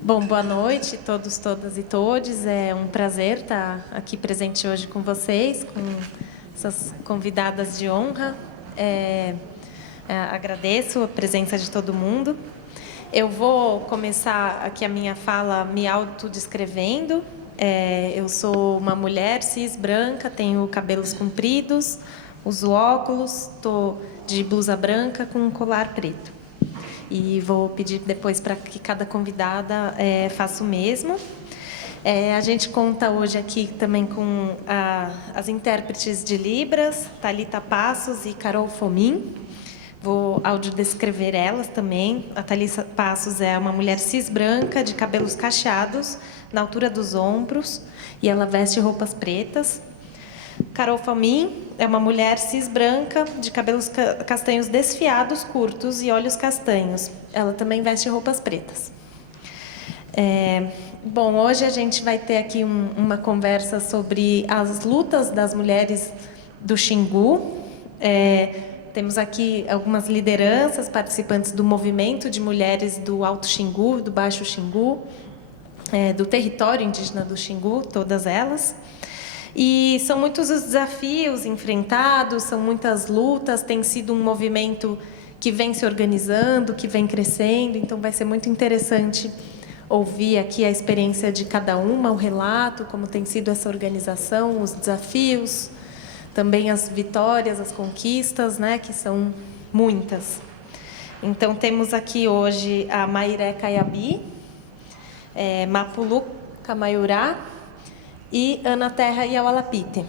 Bom, boa noite a todos, todas e todes. É um prazer estar aqui presente hoje com vocês, com essas convidadas de honra. Agradeço a presença de todo mundo. Eu vou começar aqui a minha fala me autodescrevendo. Eu sou uma mulher cis, branca, tenho cabelos compridos, uso óculos, estou de blusa branca com um colar preto. E vou pedir depois para que cada convidada faça o mesmo. A gente conta hoje aqui também com as intérpretes de Libras, Thalita Passos e Carol Fomin. Vou audiodescrever elas também. A Thalita Passos é uma mulher cis branca, de cabelos cacheados, na altura dos ombros, e ela veste roupas pretas. Carol Fomin é uma mulher cis branca, de cabelos castanhos desfiados, curtos e olhos castanhos. Ela também veste roupas pretas. Bom, hoje a gente vai ter aqui uma conversa sobre as lutas das mulheres do Xingu. Temos aqui algumas lideranças, participantes do movimento de mulheres do Alto Xingu, do Baixo Xingu, do território indígena do Xingu, todas elas. E são muitos os desafios enfrentados, são muitas lutas, tem sido um movimento que vem se organizando, que vem crescendo, então vai ser muito interessante ouvir aqui a experiência de cada uma, o relato, como tem sido essa organização, os desafios, também as vitórias, as conquistas, né, que são muitas. Então, temos aqui hoje a Mairé Caiabi, Mapulu Camaiurá e Ana Terra Iaualapite.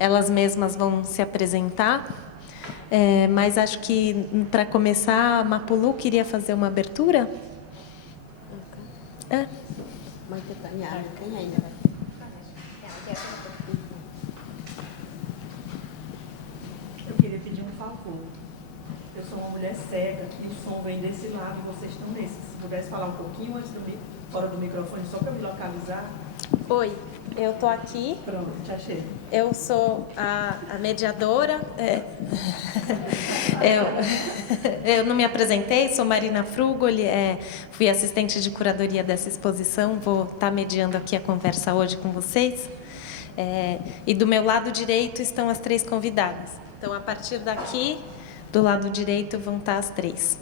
Elas mesmas vão se apresentar, mas acho que, para começar, a Mapulu queria fazer uma abertura. Eu queria pedir um favor. Eu sou uma mulher cega e o som vem desse lado e vocês estão nesse. Se pudesse falar um pouquinho antes fora do microfone, só para me localizar. Oi, eu estou aqui. Pronto, te achei. Eu sou a mediadora. Eu não me apresentei, sou Marina Frugoli, fui assistente de curadoria dessa exposição, vou estar mediando aqui a conversa hoje com vocês. E do meu lado direito estão as três convidadas. Então, a partir daqui, do lado direito, vão estar as três.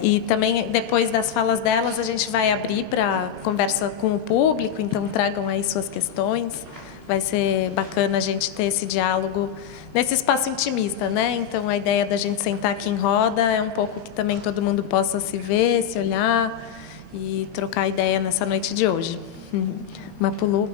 E também, depois das falas delas, a gente vai abrir para conversa com o público, então tragam aí suas questões. Vai ser bacana a gente ter esse diálogo nesse espaço intimista, né? Então, a ideia da gente sentar aqui em roda é um pouco que também todo mundo possa se ver, se olhar e trocar ideia nessa noite de hoje. Mapulu.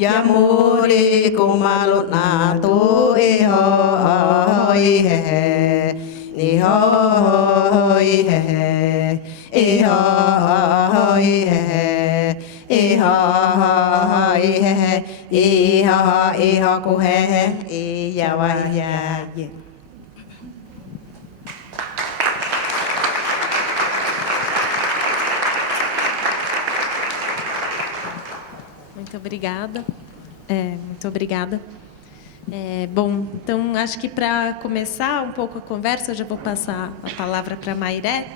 Yamuri kumalunato iho ihe iho ihe iho ihe iho ihe iho kuhe iyawaya. Muito obrigada. Muito obrigada. Bom, então, acho que para começar um pouco a conversa, eu já vou passar a palavra para a Mairé,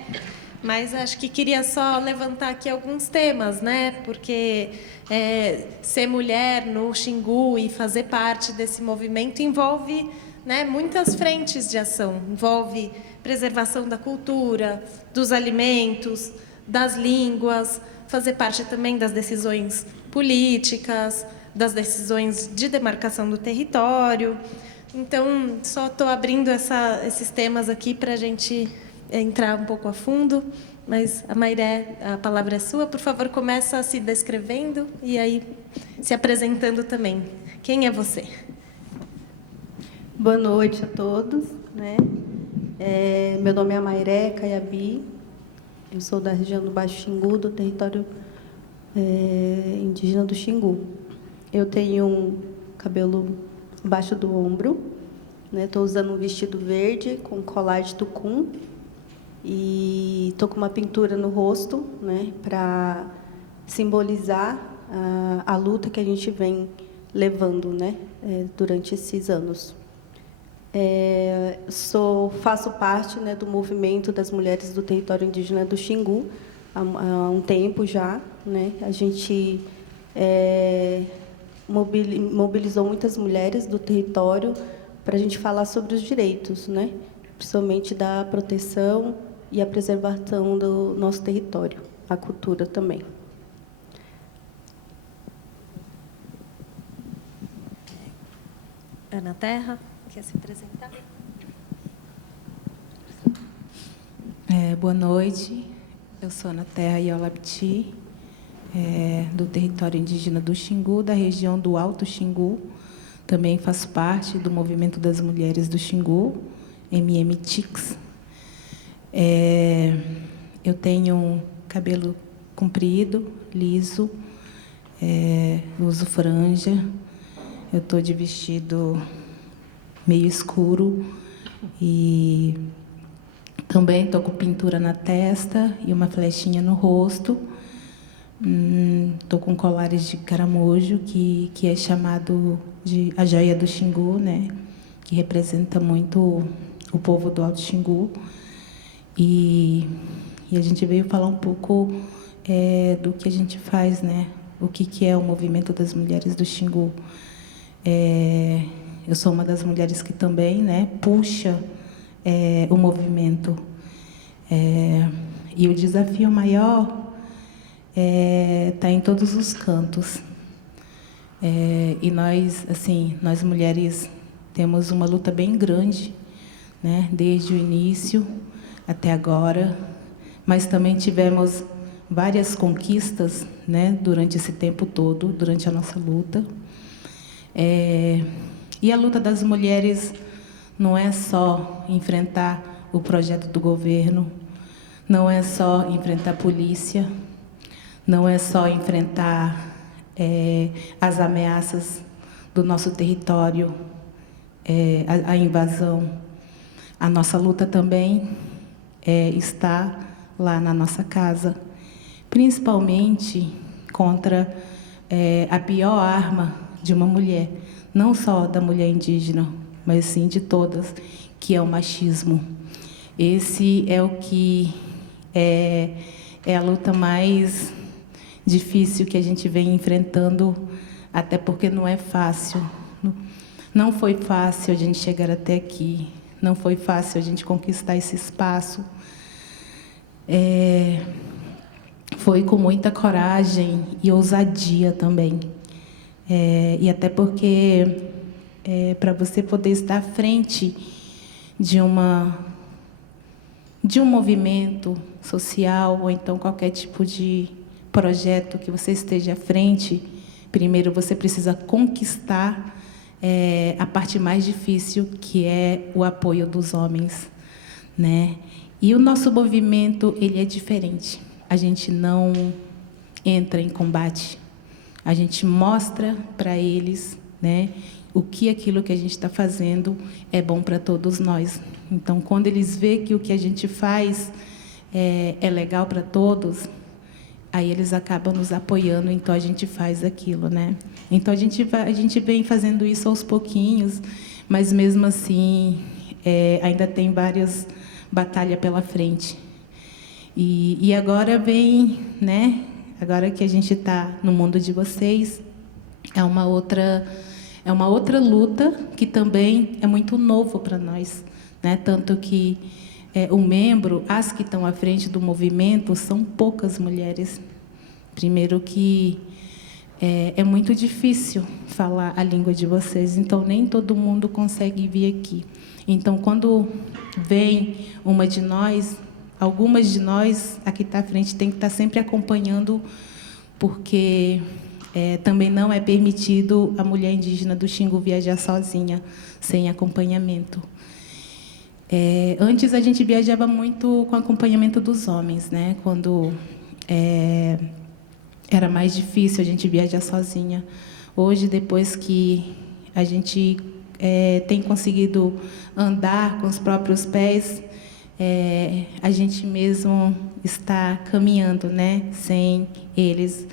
mas acho que queria só levantar aqui alguns temas, né? Porque ser mulher no Xingu e fazer parte desse movimento envolve, né, muitas frentes de ação. Envolve preservação da cultura, dos alimentos, das línguas, fazer parte também das decisões políticas, das decisões de demarcação do território. Então, só estou abrindo esses temas aqui para a gente entrar um pouco a fundo. mas a Mairé, a palavra é sua. Por favor, começa se descrevendo e aí se apresentando também. Quem é você? Boa noite a todos, né? Meu nome é Mairé Caiabi, eu sou da região do Baixo Xingu, do território indígena do Xingu. Eu tenho um cabelo abaixo do ombro, né? Estou usando um vestido verde com colar de tucum e estou com uma pintura no rosto, né? Para simbolizar a luta que a gente vem levando, né? Durante esses anos. Faço parte, né, do movimento das mulheres do território indígena do Xingu há um tempo já, né? A gente mobilizou muitas mulheres do território para a gente falar sobre os direitos, né? Principalmente da proteção e a preservação do nosso território, a cultura também. Ana Terra, quer se apresentar? Boa noite, eu sou Ana Terra Iolapti, do território indígena do Xingu, da região do Alto Xingu. Também faço parte do movimento das mulheres do Xingu, MMTIX. Eu tenho um cabelo comprido, liso, uso franja, eu estou de vestido meio escuro e também estou com pintura na testa e uma flechinha no rosto. Estou com colares de caramujo, que é chamado de a joia do Xingu, né? Que representa muito o povo do Alto Xingu. E a gente veio falar um pouco do que a gente faz, né? O que é o movimento das mulheres do Xingu. Eu sou uma das mulheres que também, né, puxa o movimento. E o desafio maior está em todos os cantos. E nós, assim, nós mulheres temos uma luta bem grande, né, desde o início até agora, mas também tivemos várias conquistas, né, durante esse tempo todo, durante a nossa luta. E a luta das mulheres não é só enfrentar o projeto do governo, não é só enfrentar a polícia, não é só enfrentar as ameaças do nosso território, a invasão. A nossa luta também está lá na nossa casa, principalmente contra a pior arma de uma mulher, não só da mulher indígena, mas sim de todas, que é o machismo. Esse é o que é a luta mais difícil que a gente vem enfrentando, até porque não é fácil. Não foi fácil a gente chegar até aqui, não foi fácil a gente conquistar esse espaço. Foi com muita coragem e ousadia também. E até porque, para você poder estar à frente de um movimento social, ou então qualquer tipo de projeto que você esteja à frente, primeiro você precisa conquistar a parte mais difícil, que é o apoio dos homens, né? E o nosso movimento, ele é diferente. A gente não entra em combate. A gente mostra para eles, né, o que aquilo que a gente está fazendo é bom para todos nós. Então, quando eles veem que o que a gente faz é legal para todos, aí eles acabam nos apoiando, então a gente faz aquilo, né? Então, a gente vem fazendo isso aos pouquinhos, mas, mesmo assim, ainda tem várias batalhas pela frente. E agora vem, né? Agora que a gente está no mundo de vocês, é uma outra luta que também é muito novo para nós, né? Tanto que as que estão à frente do movimento são poucas mulheres. Primeiro que é muito difícil falar a língua de vocês, então nem todo mundo consegue vir aqui. Então, quando vem uma de nós, algumas de nós, aqui está à frente, tem que estar sempre acompanhando, porque também não é permitido a mulher indígena do Xingu viajar sozinha, sem acompanhamento. Antes a gente viajava muito com acompanhamento dos homens, né? Quando era mais difícil a gente viajar sozinha. Hoje, depois que a gente tem conseguido andar com os próprios pés, a gente mesmo está caminhando, né? Sem eles.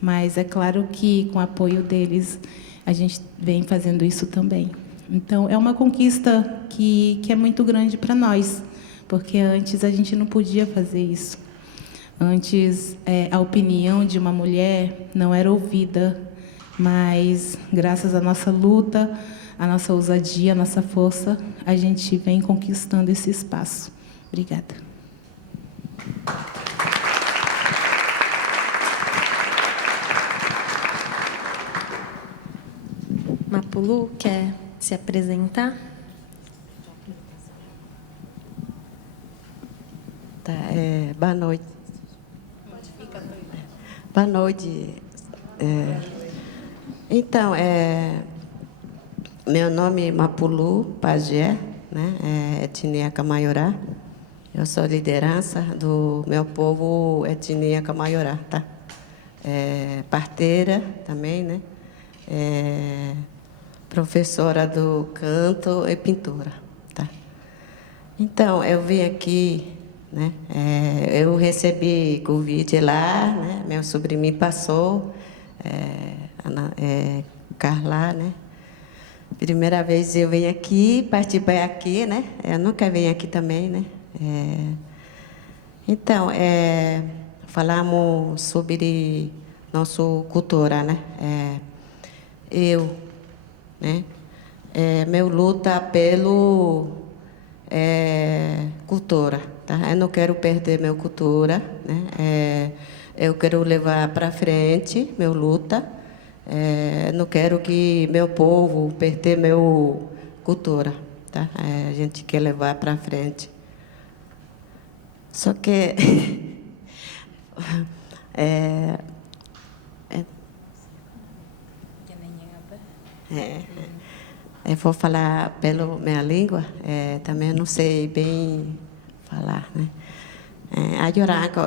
Mas é claro que, com o apoio deles, a gente vem fazendo isso também. Então, é uma conquista que é muito grande para nós, porque antes a gente não podia fazer isso. Antes, a opinião de uma mulher não era ouvida, mas, graças à nossa luta, à nossa ousadia, à nossa força, a gente vem conquistando esse espaço. Obrigada. Mapulu, quer se apresentar? Tá, boa noite. Boa noite. Então, meu nome é Mapulu Pajé, né? Etnia Camaiorá. Eu sou liderança do meu povo etnia Camaiorá, tá? Parteira também, né? Professora do canto e pintura, tá? Então, eu vim aqui, né? Eu recebi convite lá, né? Meu sobrinho me passou, Carla, né? Primeira vez eu venho aqui, participei aqui, né? Eu nunca venho aqui também, né? Então, falamos sobre nossa cultura, né? Né? Meu luta pelo cultura, tá? Eu não quero perder minha cultura, né? Eu quero levar para frente meu luta. Não quero que meu povo perder meu cultura, tá? A gente quer levar para frente. Só que eu vou falar pela minha língua, também não sei bem falar, né? Ajurar com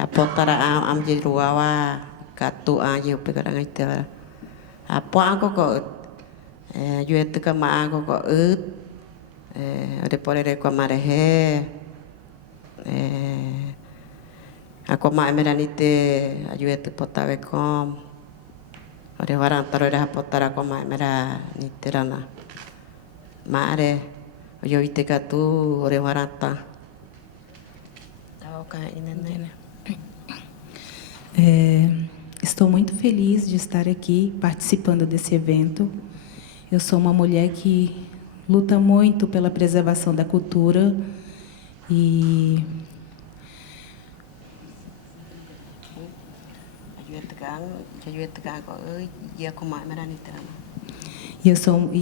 a potara am jiruawa katu eu pegar a itera a poango com jueta camago com depois com a maré a coma emeranite a jueta potave com ore varantaro era potara coma emera niterana mare eu ite katu ore varanta Estou muito feliz de estar aqui participando desse evento. Eu sou uma mulher que luta muito pela preservação da cultura e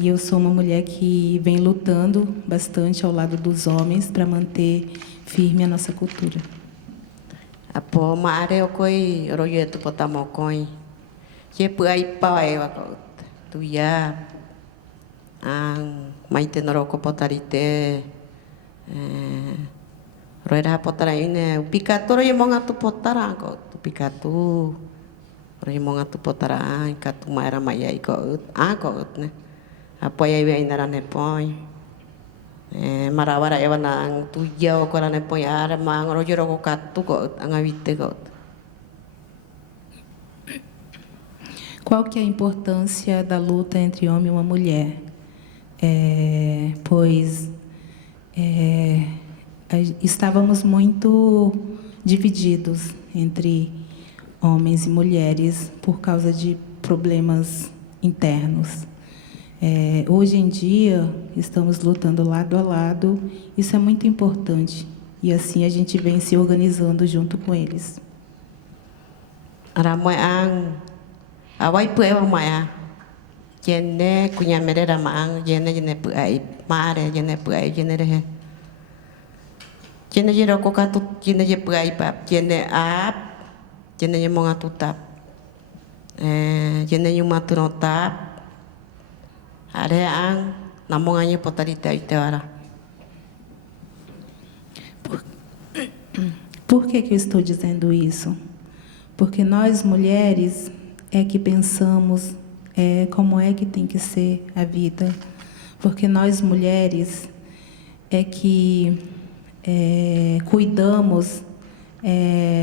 eu sou uma mulher que vem lutando bastante ao lado dos homens para manter firme a nossa cultura. Apo mare o koi royeto potamo koi ye pai pai wa tu ya maite noroko potarite roera potaraine o picato ro yemonga tu potara ko tu picato ro yemonga tu potara katu maera maya ko ko ne apo ye ainda ne poi marawara ewana ang tuya ko na po yara mang rojero ko katu ko ang avite ko. Qual que é a importância da luta entre homem e uma mulher? Pois estávamos muito divididos entre homens e mulheres por causa de problemas internos. Hoje em dia, estamos lutando lado a lado. Isso é muito importante. E assim a gente vem se organizando junto com eles. Ramai ang awai pu ewa maya. Jene kunya merera maang jene pu ai mare jene pu ai jene rehe. Tiene je roko ka tu tiene je pai pa tiene ap tiene je monga tu tap tiene ju matu no tap are ang namonga je potarita itara. Por que eu estou dizendo isso? Porque nós mulheres é que pensamos como é que tem que ser a vida. Porque nós mulheres é que cuidamos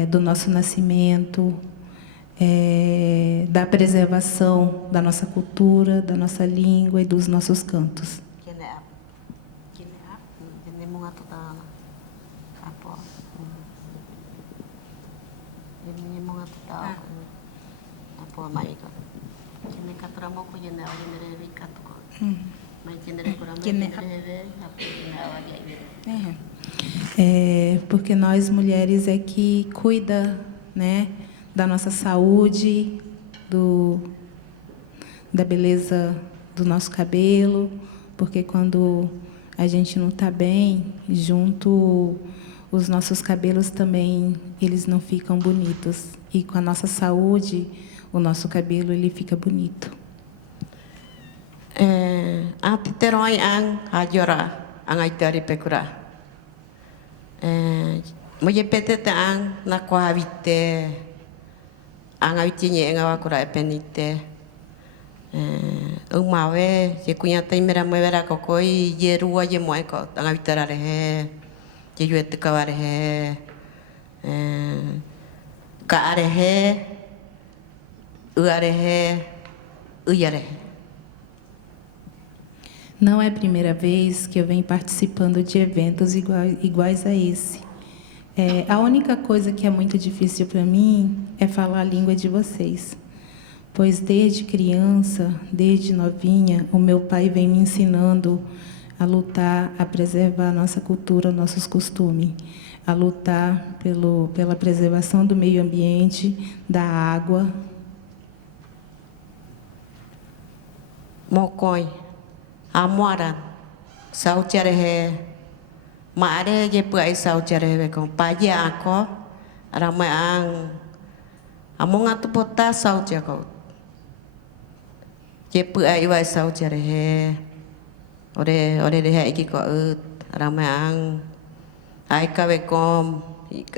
do nosso nascimento, da preservação da nossa cultura, da nossa língua e dos nossos cantos. Porque nós mulheres é que cuida, né, da nossa saúde, da beleza do nosso cabelo, porque quando a gente não está bem, junto os nossos cabelos também eles não ficam bonitos, e com a nossa saúde o nosso cabelo ele fica bonito. Atiteroi ang hajora ang aitari pekura. Moje petete ang nakuhavite ang awitinye ang awakura epenite. Mawe je kunyata imera mwera kokoi je ruwa je moeko ang awitara rehe je yuete kawarehe kaarehe uarehe uyarehe. Não é a primeira vez que eu venho participando de eventos iguais a esse. A única coisa que é muito difícil para mim é falar a língua de vocês, pois desde criança, desde novinha, o meu pai vem me ensinando a lutar, a preservar a nossa cultura, nossos costumes, a lutar pela preservação do meio ambiente, da água. Mokoi Amoran, saucerehe, maare je puai saucerehe kong paja ako, ramai ang, among atu pota sauce ko, je puai iwai saucerehe, ore dehe iki ko ramai ang, ai kawe kom,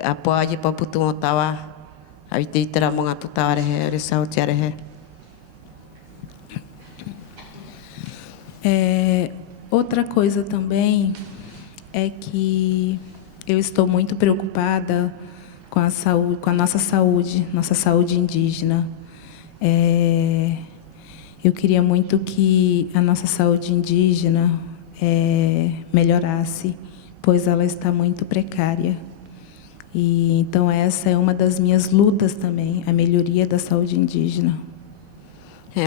apa aja paputu motawa, abite itera among atu tawarehe, ore saucerehe. Outra coisa também é que eu estou muito preocupada com a saúde, com a nossa saúde indígena. Eu queria muito que a nossa saúde indígena melhorasse, pois ela está muito precária. E então essa é uma das minhas lutas também, a melhoria da saúde indígena.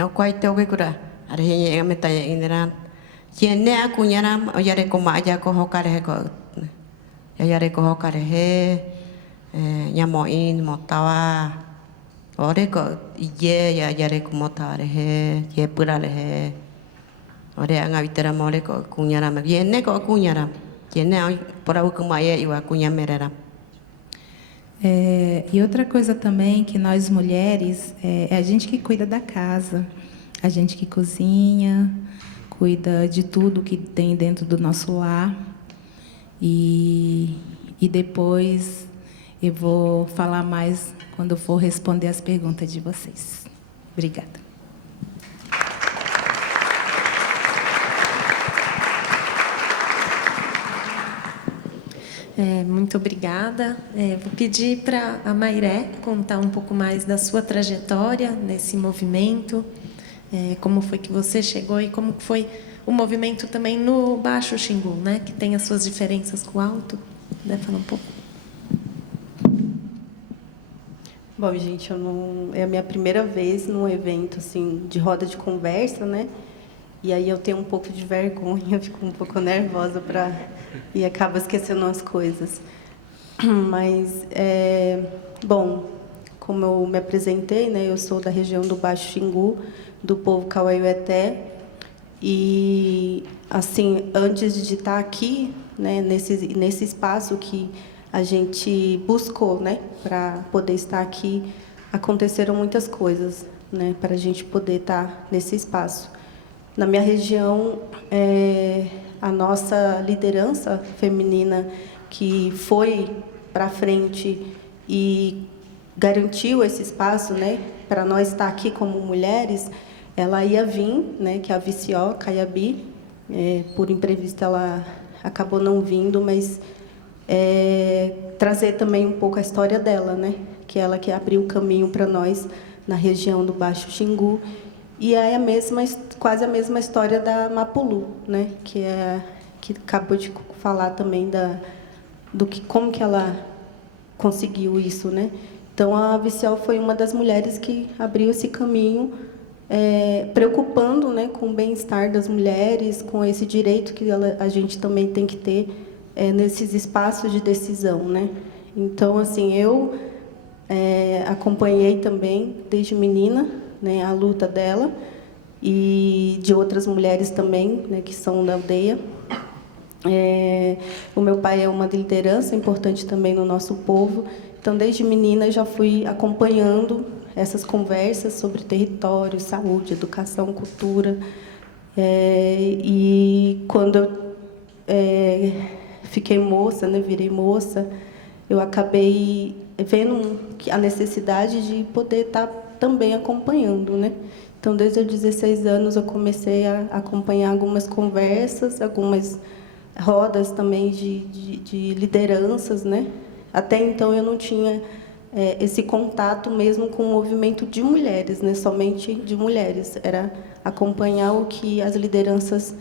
O quai teu que cura, arreia a metade indran. Tiene aku nyaram yare ko maaja ko hokare ko yare ko hokare nyamoin motawa ore ko iye yare ko motare ye purale ore anga vitera more ko kunyaram yene ko kunyaram yene por algo que maia iwa kunyamerera. E outra coisa também que nós mulheres é a gente que cuida da casa, a gente que cozinha, cuida de tudo que tem dentro do nosso lar. E depois eu vou falar mais quando eu for responder as perguntas de vocês. Obrigada. Muito obrigada. Vou pedir para a Mairé contar um pouco mais da sua trajetória nesse movimento. Como foi que você chegou e como foi o movimento também no Baixo Xingu, né? Que tem as suas diferenças com o Alto. Deve falar um pouco? Bom, gente, é a minha primeira vez num evento assim de roda de conversa, né? E aí eu tenho um pouco de vergonha, eu fico um pouco nervosa e acabo esquecendo as coisas. Mas, bom, como eu me apresentei, né? Eu sou da região do Baixo Xingu, do povo Kawaiueté. E, assim, antes de estar aqui, né, nesse espaço que a gente buscou, né, para poder estar aqui, aconteceram muitas coisas, né, para a gente poder estar nesse espaço. Na minha região, a nossa liderança feminina que foi para frente e garantiu esse espaço, né, para nós estar aqui como mulheres, ela ia vir, né, que é a VCO, Caiabi, por imprevisto ela acabou não vindo, mas trazer também um pouco a história dela, né, que ela que abriu o caminho para nós na região do Baixo Xingu, e é quase a mesma história da Mapulu, né, que acabou de falar também como que ela conseguiu isso, né? Então a VCO foi uma das mulheres que abriu esse caminho, preocupando, né, com o bem-estar das mulheres, com esse direito que a gente também tem que ter nesses espaços de decisão, né? Então, assim, eu acompanhei também desde menina, né, a luta dela e de outras mulheres também, né, que são da aldeia. O meu pai é uma liderança importante também no nosso povo. Então, desde menina, eu já fui acompanhando essas conversas sobre território, saúde, educação, cultura. E quando eu fiquei moça, né, virei moça, eu acabei vendo a necessidade de poder estar também acompanhando, né? Então, desde os 16 anos, eu comecei a acompanhar algumas conversas, algumas rodas também de lideranças, né? Até então, eu não tinha esse contato mesmo com o movimento de mulheres, né? Somente de mulheres. Era acompanhar o que as lideranças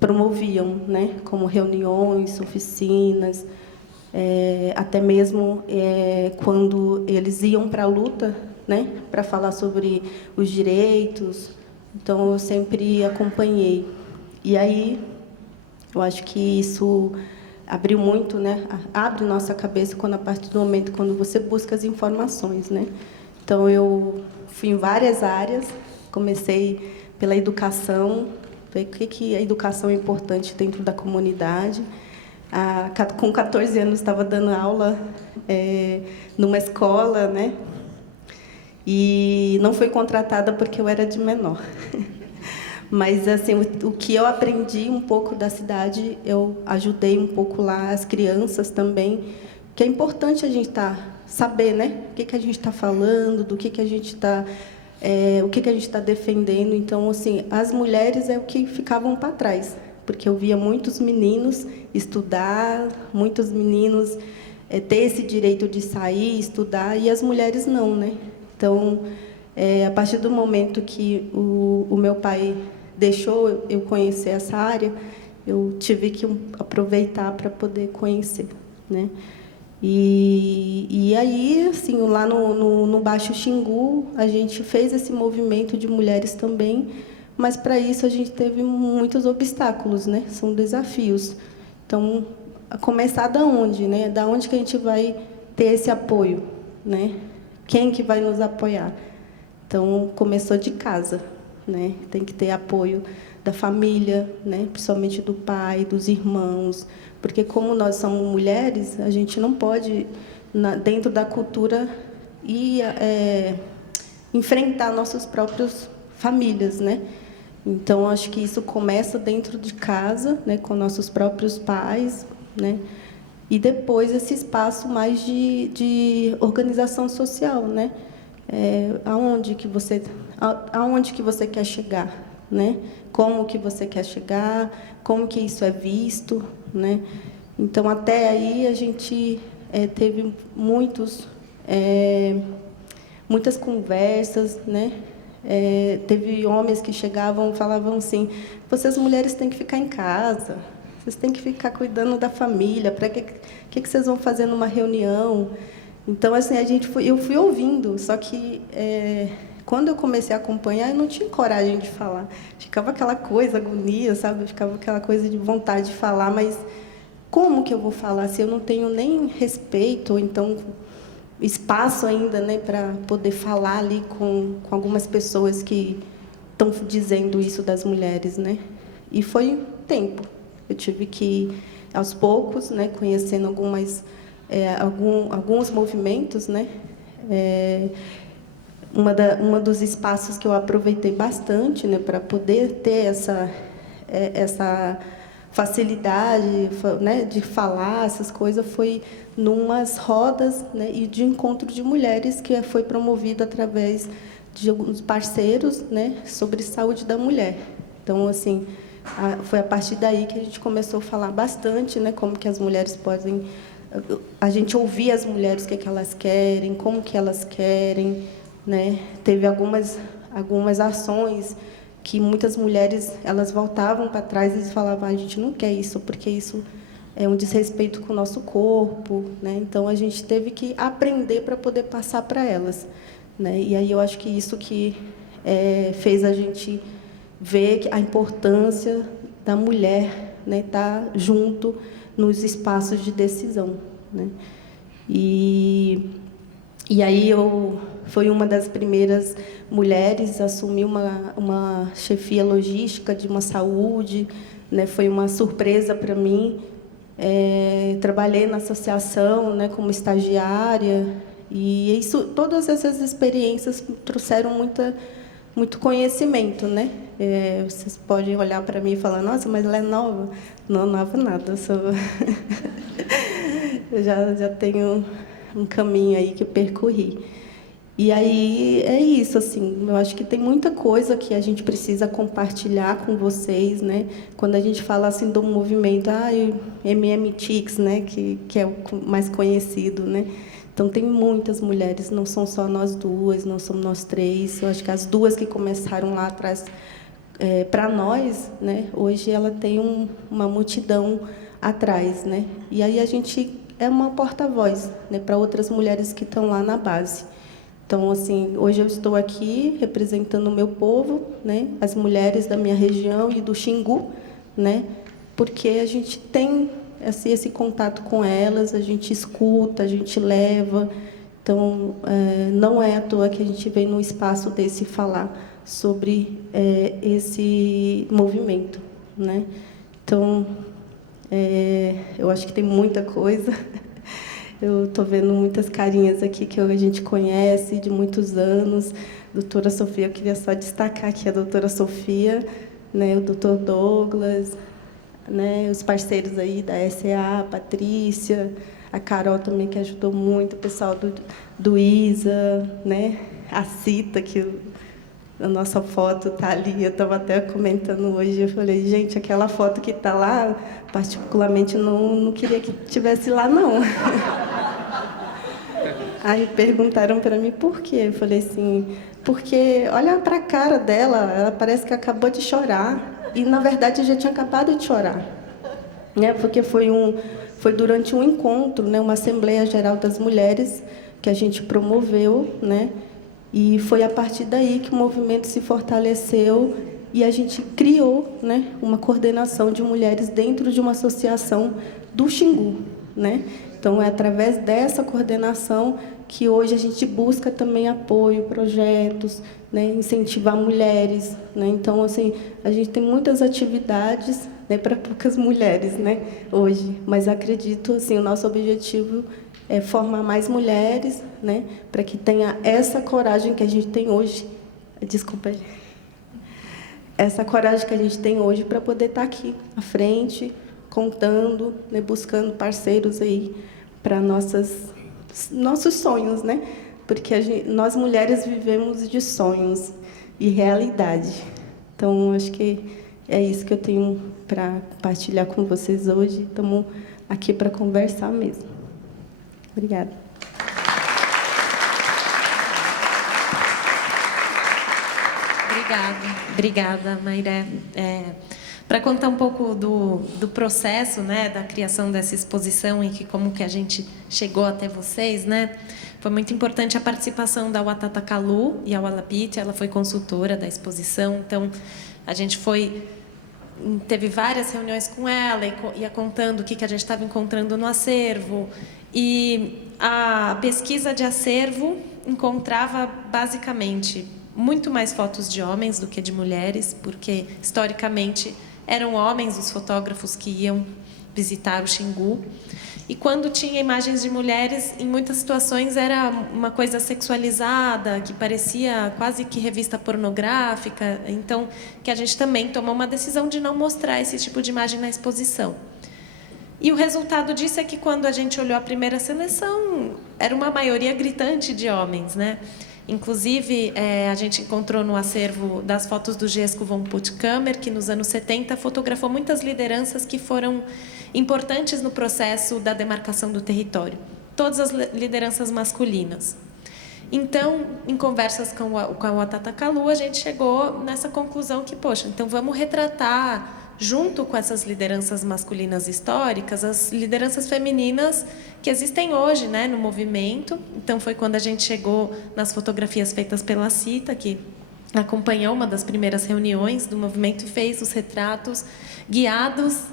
promoviam, né? Como reuniões, oficinas, até mesmo quando eles iam para a luta, né? Para falar sobre os direitos. Então, eu sempre acompanhei. E aí, eu acho que isso abriu muito, né? Abre nossa cabeça a partir do momento quando você busca as informações, né? Então, eu fui em várias áreas. Comecei pela educação, ver o que a educação é importante dentro da comunidade. Com 14 anos, estava dando aula numa escola, né? E não fui contratada porque eu era de menor. Mas, assim, o que eu aprendi um pouco da cidade, eu ajudei um pouco lá as crianças também, que é importante a gente saber, né? O que a gente está falando, do que a gente está... o que a gente está defendendo. Então, assim, as mulheres é o que ficavam para trás, porque eu via muitos meninos estudar, muitos meninos ter esse direito de sair, estudar, e as mulheres não, né? Então, a partir do momento que o meu pai deixou eu conhecer essa área, eu tive que aproveitar para poder conhecer, né? E aí, assim, lá no Baixo Xingu, a gente fez esse movimento de mulheres também, mas, para isso, a gente teve muitos obstáculos, né? São desafios. Então, começar da onde, né? Da onde que a gente vai ter esse apoio, né? Quem que vai nos apoiar? Então, começou de casa, né? Tem que ter apoio da família, né? Principalmente do pai, dos irmãos, porque, como nós somos mulheres, a gente não pode, dentro da cultura, enfrentar nossas próprias famílias, né? Então, acho que isso começa dentro de casa, né? Com nossos próprios pais, né? E depois esse espaço mais de organização social, né? Aonde que você quer chegar, né? Como que você quer chegar, como que isso é visto, né? Então, até aí, a gente teve muitas conversas, né? Teve homens que chegavam e falavam assim: vocês mulheres têm que ficar em casa, vocês têm que ficar cuidando da família, para que vocês vão fazer numa reunião? Então, assim, eu fui ouvindo, só que quando eu comecei a acompanhar, eu não tinha coragem de falar. Ficava aquela coisa, agonia, sabe? Ficava aquela coisa de vontade de falar, mas como que eu vou falar se eu não tenho nem respeito, ou então espaço ainda, né, para poder falar ali com algumas pessoas que estão dizendo isso das mulheres, né? E foi tempo, Eu tive que, aos poucos, né, conhecendo alguns movimentos, né, uma dos espaços que eu aproveitei bastante, né, para poder ter essa facilidade, né, de falar essas coisas foi numas rodas, né, e de encontro de mulheres que foi promovido através de alguns parceiros, né, sobre saúde da mulher. Então, assim, foi a partir daí que a gente começou a falar bastante, né, como que as mulheres podem, a gente ouvir as mulheres o que elas querem, como que elas querem, né? Teve algumas ações que muitas mulheres elas voltavam para trás e falavam: a gente não quer isso porque isso é um desrespeito com o nosso corpo, né? Então a gente teve que aprender para poder passar para elas, né? E aí eu acho que isso que fez a gente ver a importância da mulher, né, estar junto nos espaços de decisão, né? E aí eu fui uma das primeiras mulheres a assumir uma chefia logística de uma saúde, né? Foi uma surpresa para mim. Trabalhei na associação, né, como estagiária, e todas essas experiências trouxeram muito conhecimento, né? Vocês podem olhar para mim e falar: nossa, mas ela é nova. Não, nova nada, eu já tenho um caminho aí que eu percorri. E aí é isso, assim, eu acho que tem muita coisa que a gente precisa compartilhar com vocês, né? Quando a gente fala assim do movimento, MMTix, né, que é o mais conhecido, né? Então tem muitas mulheres, não são só nós duas, não somos nós três. Eu acho que as duas que começaram lá atrás, para nós, né, hoje ela tem uma multidão atrás, né? E aí a gente é uma porta-voz, né, para outras mulheres que estão lá na base. Então, assim, hoje eu estou aqui representando o meu povo, né, as mulheres da minha região e do Xingu, né, porque a gente tem esse contato com elas, a gente escuta, a gente leva. Então, não é à toa que a gente vem num espaço desse falar sobre esse movimento, né? Então, eu acho que tem muita coisa. Eu estou vendo muitas carinhas aqui que a gente conhece de muitos anos. Doutora Sofia, eu queria só destacar aqui a doutora Sofia, né, o doutor Douglas, né, os parceiros aí da SA, a Patrícia, a Carol também, que ajudou muito, o pessoal do ISA, né, a Cita, que a nossa foto está ali. Eu estava até comentando hoje, eu falei: gente, aquela foto que está lá, particularmente, não queria que estivesse lá, não. Aí perguntaram para mim por quê. Eu falei assim: porque olha para a cara dela, ela parece que acabou de chorar. E, na verdade, já tinha acabado de chorar, né? Porque foi durante um encontro, né, uma Assembleia Geral das Mulheres que a gente promoveu, né? E foi a partir daí que o movimento se fortaleceu e a gente criou, né, uma coordenação de mulheres dentro de uma associação do Xingu, né? Então, é através dessa coordenação que hoje a gente busca também apoio, projetos, né, incentivar mulheres, né? Então, assim, a gente tem muitas atividades, né, para poucas mulheres, né, hoje. Mas acredito, assim, o nosso objetivo é formar mais mulheres, né, para que tenha essa coragem que a gente tem hoje. Desculpa, essa coragem que a gente tem hoje para poder estar aqui à frente, contando, né, buscando parceiros aí para nossos sonhos, né? Porque nós mulheres vivemos de sonhos e realidade. Então, acho que é isso que eu tenho para compartilhar com vocês hoje. Estamos aqui para conversar mesmo. Obrigada. Obrigada, Mairé. Para contar um pouco do processo, né, da criação dessa exposição e como que a gente chegou até vocês, né? Foi muito importante a participação da Watata Kalu e a Walapiti. Ela foi consultora da exposição, então a gente teve várias reuniões com ela e ia contando o que a gente estava encontrando no acervo. E a pesquisa de acervo encontrava basicamente muito mais fotos de homens do que de mulheres, porque historicamente eram homens os fotógrafos que iam visitar o Xingu. E quando tinha imagens de mulheres, em muitas situações era uma coisa sexualizada, que parecia quase que revista pornográfica. Então, que a gente também tomou uma decisão de não mostrar esse tipo de imagem na exposição. E o resultado disso é que, quando a gente olhou a primeira seleção, era uma maioria gritante de homens, né? Inclusive, a gente encontrou no acervo das fotos do Jesko von Puttkamer, que nos anos 70 fotografou muitas lideranças que foram importantes no processo da demarcação do território. Todas as lideranças masculinas. Então, em conversas com a Watata Kalu, a gente chegou nessa conclusão que, poxa, então vamos retratar, junto com essas lideranças masculinas históricas, as lideranças femininas que existem hoje, né, no movimento. Então, foi quando a gente chegou nas fotografias feitas pela Cita, que acompanhou uma das primeiras reuniões do movimento e fez os retratos guiados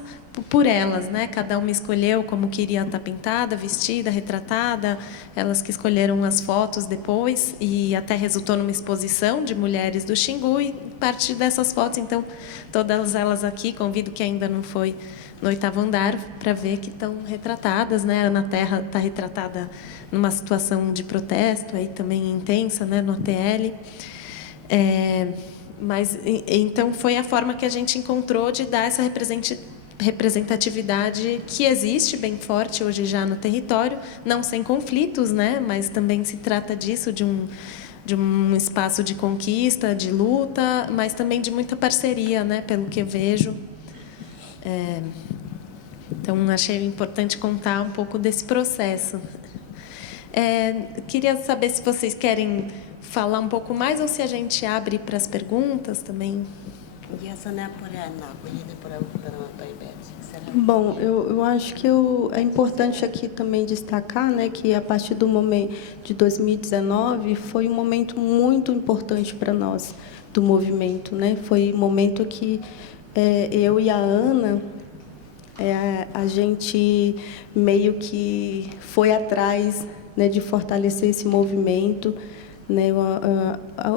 por elas, né? Cada uma escolheu como queria estar pintada, vestida, retratada. Elas que escolheram as fotos depois, e até resultou numa exposição de mulheres do Xingu. E a partir dessas fotos, então, todas elas aqui, convido que ainda não foi no 8º andar para ver que estão retratadas, né? A Ana Terra está retratada numa situação de protesto, aí também intensa, né? No ATL. Mas então foi a forma que a gente encontrou de dar essa representatividade que existe bem forte hoje já no território, não sem conflitos, né? Mas também se trata disso, de um espaço de conquista, de luta, mas também de muita parceria, né? Pelo que eu vejo. Então, achei importante contar um pouco desse processo. Queria saber se vocês querem falar um pouco mais ou se a gente abre para as perguntas também. Bom, eu acho que é importante aqui também destacar, né, que a partir do momento de 2019 foi um momento muito importante para nós do movimento, né? Foi um momento que eu e a Ana, a gente meio que foi atrás, né, de fortalecer esse movimento, né?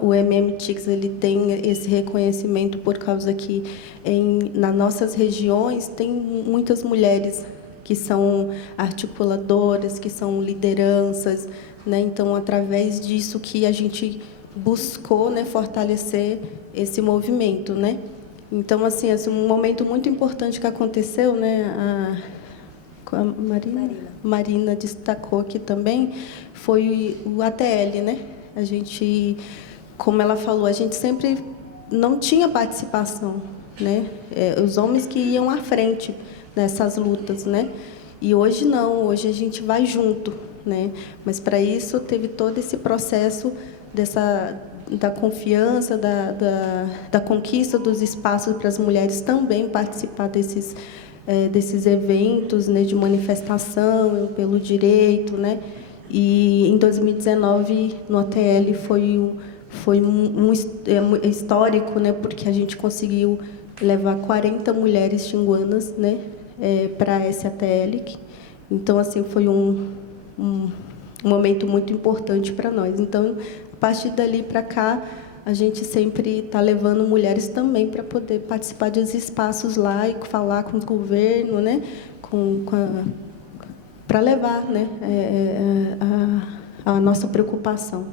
O MMTIX, ele tem esse reconhecimento por causa que nas nossas regiões tem muitas mulheres que são articuladoras, que são lideranças, né? Então, através disso que a gente buscou, né, fortalecer esse movimento, né? Então, assim, um momento muito importante que aconteceu, né? A Marina destacou aqui também, foi o ATL, né? A gente, como ela falou, a gente sempre não tinha participação, né? Os homens que iam à frente nessas lutas, né? E hoje não, hoje a gente vai junto, né? Mas para isso teve todo esse processo da confiança, da conquista dos espaços para as mulheres também participar desses eventos, né, de manifestação pelo direito, né? E em 2019 no ATL foi um histórico, né, porque a gente conseguiu levar 40 mulheres xinguanas, né, para esse ATL. Então, assim, foi um momento muito importante para nós. Então, a partir dali para cá, a gente sempre está levando mulheres também para poder participar dos espaços lá e falar com o governo, né, para levar, né, a nossa preocupação.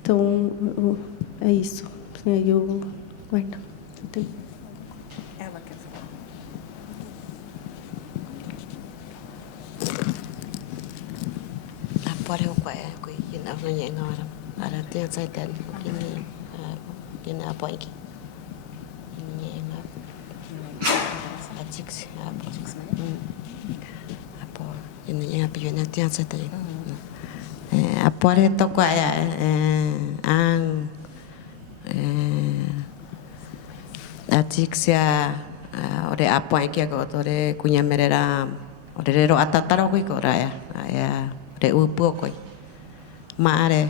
Então, é isso. Aí eu guardo. Ela quer falar. Por eu que não nhẹ ngồi ara te sai ten que na apoio que nhẹ ngồi Atix apo ini yang pion yang tiang sai ten apore to kwa ang Atix ya ore apoio que agora ore kunya merera ore ro atataro ko ora ya re upo ko mare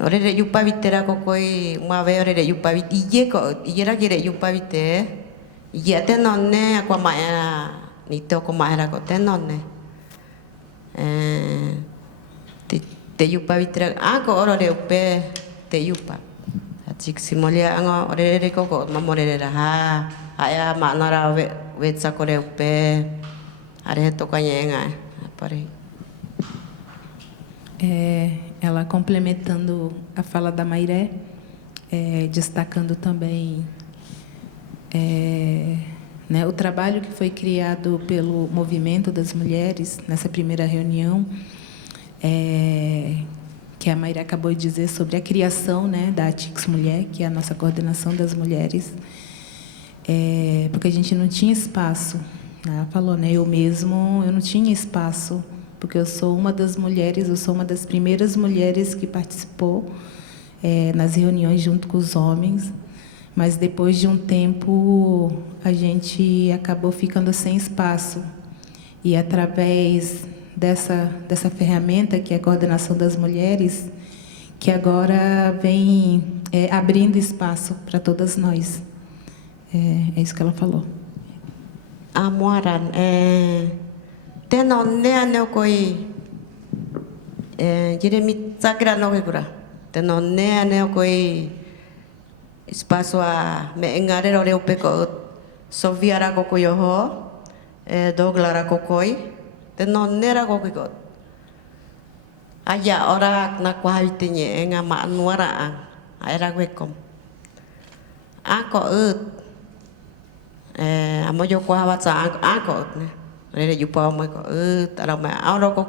ore re yupa vitera ko koi ma ve ore re yupa vit iye ko iyera ki re yupa vite iye te nonne ko ma era ni to ko ma era ko te nonne te yupa vitera ko ore re upe te yupa Cik si mulher anga orere koko mamorere ha. Aya manara wetsa kore upe. Are tokanya enga. Parei. Ela complementando a fala da Mairé, destacando também né, o trabalho que foi criado pelo movimento das mulheres nessa primeira reunião, que a Mairé acabou de dizer sobre a criação, né, da ATIX Mulher, que é a nossa coordenação das mulheres, porque a gente não tinha espaço. Né, ela falou, né, eu não tinha espaço, porque eu sou uma das mulheres, eu sou uma das primeiras mulheres que participou nas reuniões junto com os homens, mas depois de um tempo a gente acabou ficando sem espaço. E através dessa ferramenta, que é a coordenação das mulheres, que agora vem abrindo espaço para todas nós. É isso que ela falou. Amoran, teno ne koi Jeremy Sagra no kura. Teno ne koi espaço a me engare ore upe ko Soviara ko yoho doglara ko koi. Teno nera ko ko. Aya ora na kwa hitenye enga ma nuara era wekom. Ako amoyo kwa watsa ako ne. Rere yupa mo ko tara ma aro ko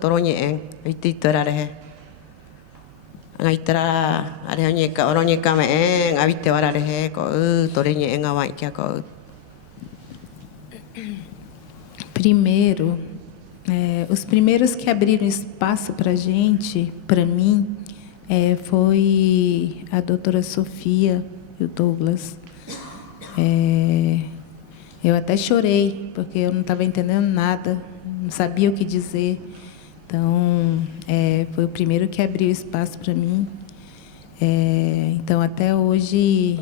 toronye en iti tarare. Ngai tara are onye ka oronye ka me en avite warare he ko torenye en awa kia ko. Primeiro, os primeiros que abriram espaço para a gente, para mim, foi a doutora Sofia e o Douglas. Eu até chorei, porque eu não estava entendendo nada, não sabia o que dizer. Então, foi o primeiro que abriu espaço para mim. Então, até hoje,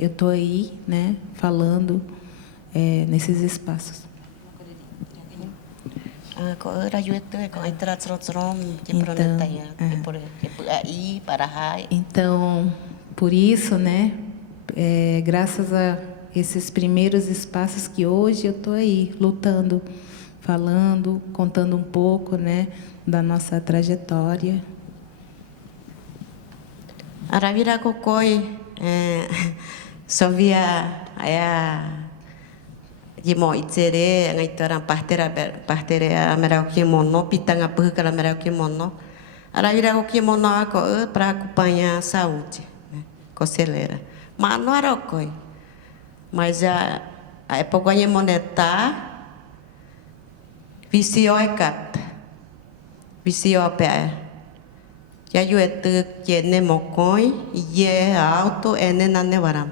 eu estou aí, né, falando nesses espaços. Então, por isso, né, graças a esses primeiros espaços que hoje eu estou aí lutando, falando, contando um pouco, né, da nossa trajetória. Aravira kokoi Sofia Jimo itere ngai tara partere amerau kimono pitanga pukara amerau kimono. Aravira o kimono ako para acompanhar a saúde, né, conselheira. Mas não era coi. Mas a época de moneta visio ekat. Visio pé. Já eu que ne mocoi e auto ene na nevaram.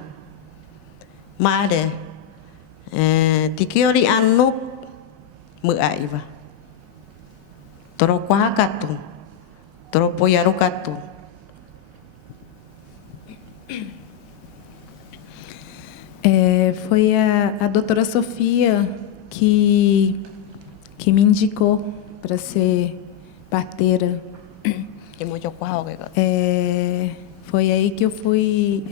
Mare tikiori anu muaiva. Toro kwakatu. Toro poyarukatu. Foi a doutora Sofia que me indicou para ser parteira. Foi aí que eu fui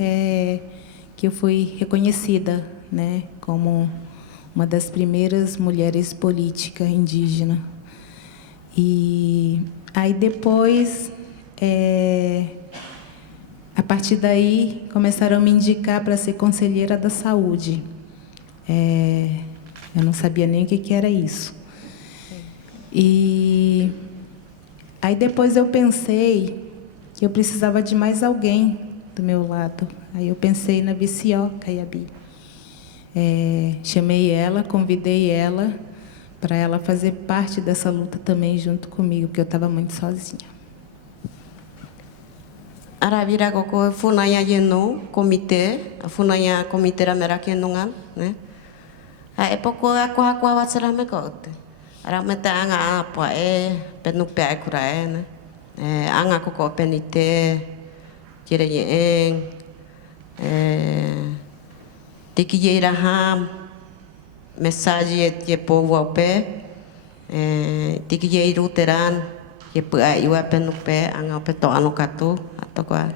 reconhecida, né, como uma das primeiras mulheres políticas indígenas. E aí depois, a partir daí, começaram a me indicar para ser conselheira da saúde. Eu não sabia nem o que era isso. E aí depois eu pensei que eu precisava de mais alguém do meu lado. Aí eu pensei na Vicio Caiabi. Chamei ela, convidei ela para ela fazer parte dessa luta também junto comigo, porque eu estava muito sozinha. Aravira koko funanya yeno komite, funanya komite ramera kenongan, né? A época aku watsara me kote. Arameta anga apa penupe akura né? Anga koko penite, kireye tikiyeira ham mensagem de povo ao pé, tikiyeira uteran, que iwa penupe anga peto anokatu atokwa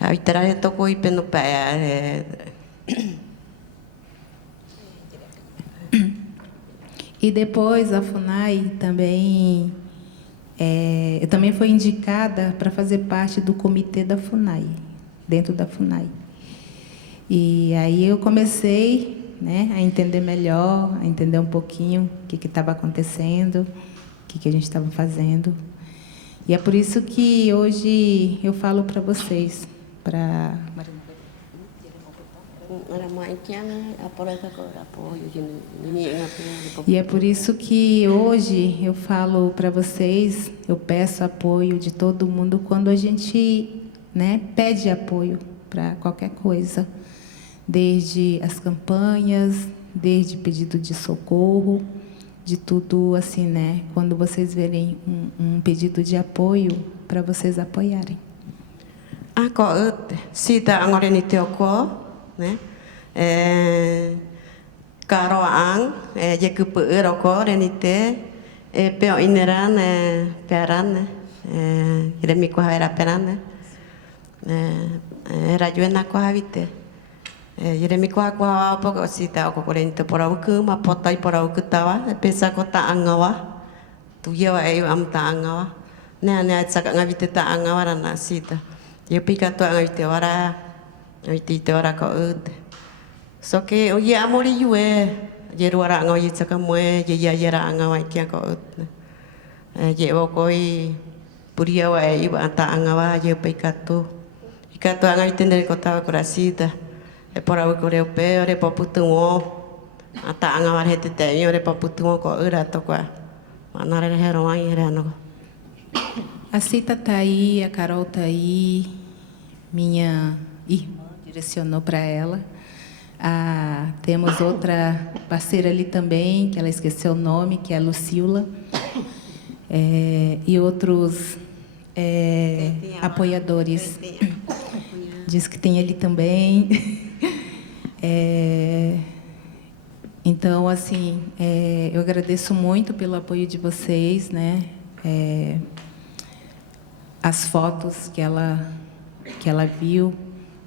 A itera toko I peno pé. E depois a FUNAI também, eu também fui indicada para fazer parte do comitê da FUNAI, dentro da FUNAI. E aí eu comecei, né, a entender melhor, a entender um pouquinho o que estava acontecendo, o que a gente estava fazendo. E é por isso que hoje eu falo para vocês, para... E é por isso que hoje eu falo para vocês, eu peço apoio de todo mundo quando a gente, né, pede apoio para qualquer coisa, desde as campanhas, desde pedido de socorro, de tudo assim, né? Quando vocês verem um pedido de apoio, para vocês apoiarem. Sita agora ni te oko, né? Karoang, je kupu oko ni te, peo ineran, peran, iremi ko era peran, era juena ko havite. Iremi ko apa sita oko ni te porau ku ma potai porau ku tawa, pesa ko ta angawa, tu yo ayu am ta angawa, ne saka ngavite ta angawa rana sita. Eu pica tua ngavite ora, ngavite ora ko ut. So que o ia amori yue, je ruara ngawi saka moe, je ia yera ngawa kia ko ut. Je o koi puria wa e iba anta ngawa je pica tu. Pica tu ngavite ndere ko tawa ko rasita. E pora o ko reupe, ore paputu o. Anta ngawa hete te, ore paputu o ko ura to kwa. Manare hero mai era no. A Cita está aí, a Carol está aí, minha irmã direcionou para ela. Temos outra parceira ali também, que ela esqueceu o nome, que é a Lucila. E outros apoiadores. Diz que tem ali também. Então, assim, eu agradeço muito pelo apoio de vocês, né? As fotos que ela viu.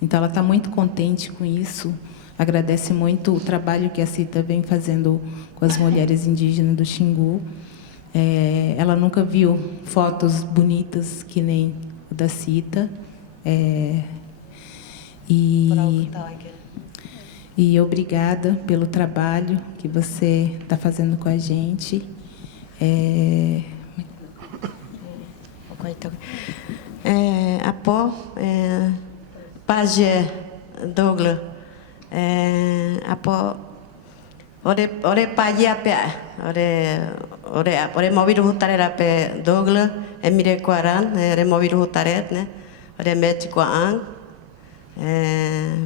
Então, ela está muito contente com isso. Agradece muito o trabalho que a Cita vem fazendo com as mulheres indígenas do Xingu. Ela nunca viu fotos bonitas que nem o da Cita. E obrigada pelo trabalho que você está fazendo com a gente. Apo pajé Douglas apo ore pajé ape ore movido hutare ape Douglas emire quaran ore movido hutare né ore mete quaan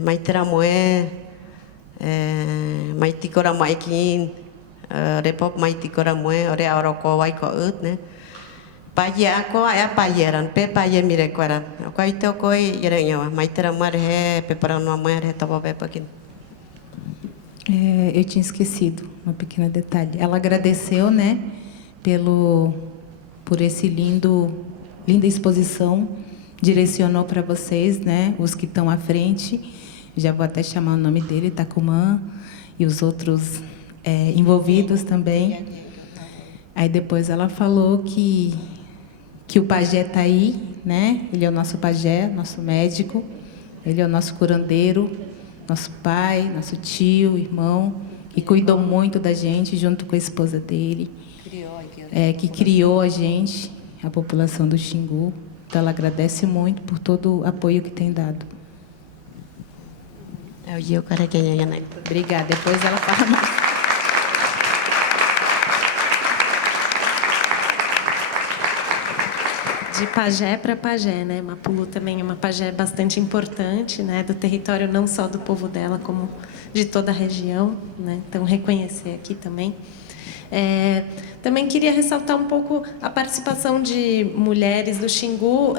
maitera moe maitikora maikin ore pop maitikora moe ore aroko vai ko ut né paye ako é payeran pe paye mire quaran ko ito ko yerenyo maitera mar he pe para no amanhã he topo pe pakin. Eu tinha esquecido um pequeno detalhe. Ela agradeceu, né, por esse linda exposição, direcionou para vocês, né, os que estão à frente. Já vou até chamar o nome dele, Tacumã, e os outros envolvidos também. Aí depois ela falou que o pajé está aí, né? Ele é o nosso pajé, nosso médico, ele é o nosso curandeiro, nosso pai, nosso tio, irmão, que cuidou muito da gente junto com a esposa dele, que criou a gente, a população do Xingu. Então ela agradece muito por todo o apoio que tem dado. Obrigada. Depois ela fala mais. De pajé para pajé, né? Mapulu também é uma pajé bastante importante, né? Do território não só do povo dela, como de toda a região, né? Então reconhecer aqui também. Também queria ressaltar um pouco a participação de mulheres do Xingu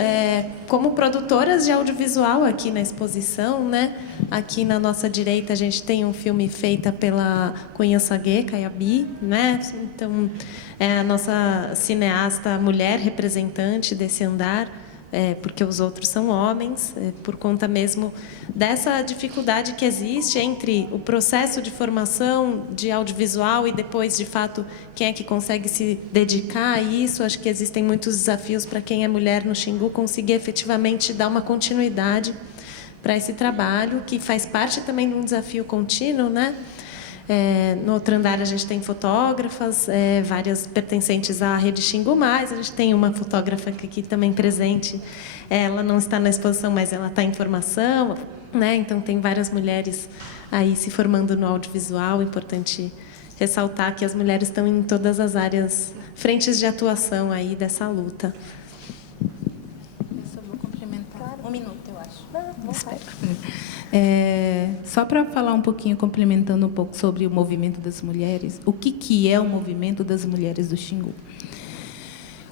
como produtoras de audiovisual aqui na exposição, né? Aqui na nossa direita a gente tem um filme feito pela Cunha Sague Caiabi, né? Então a nossa cineasta mulher representante desse andar porque os outros são homens, por conta mesmo dessa dificuldade que existe entre o processo de formação de audiovisual e depois, de fato, quem é que consegue se dedicar a isso. Acho que existem muitos desafios para quem é mulher no Xingu conseguir efetivamente dar uma continuidade para esse trabalho, que faz parte também de um desafio contínuo, né? No outro andar a gente tem fotógrafas, várias pertencentes à rede Xingu Mais. A gente tem uma fotógrafa aqui também presente. Ela não está na exposição, mas ela está em formação, né? Então tem várias mulheres aí se formando no audiovisual. Importante ressaltar que as mulheres estão em todas as áreas, frentes de atuação aí dessa luta. Eu só vou complementar. Um minuto, eu acho. Espero. Só para falar um pouquinho, complementando um pouco sobre o movimento das mulheres, o que é o movimento das mulheres do Xingu?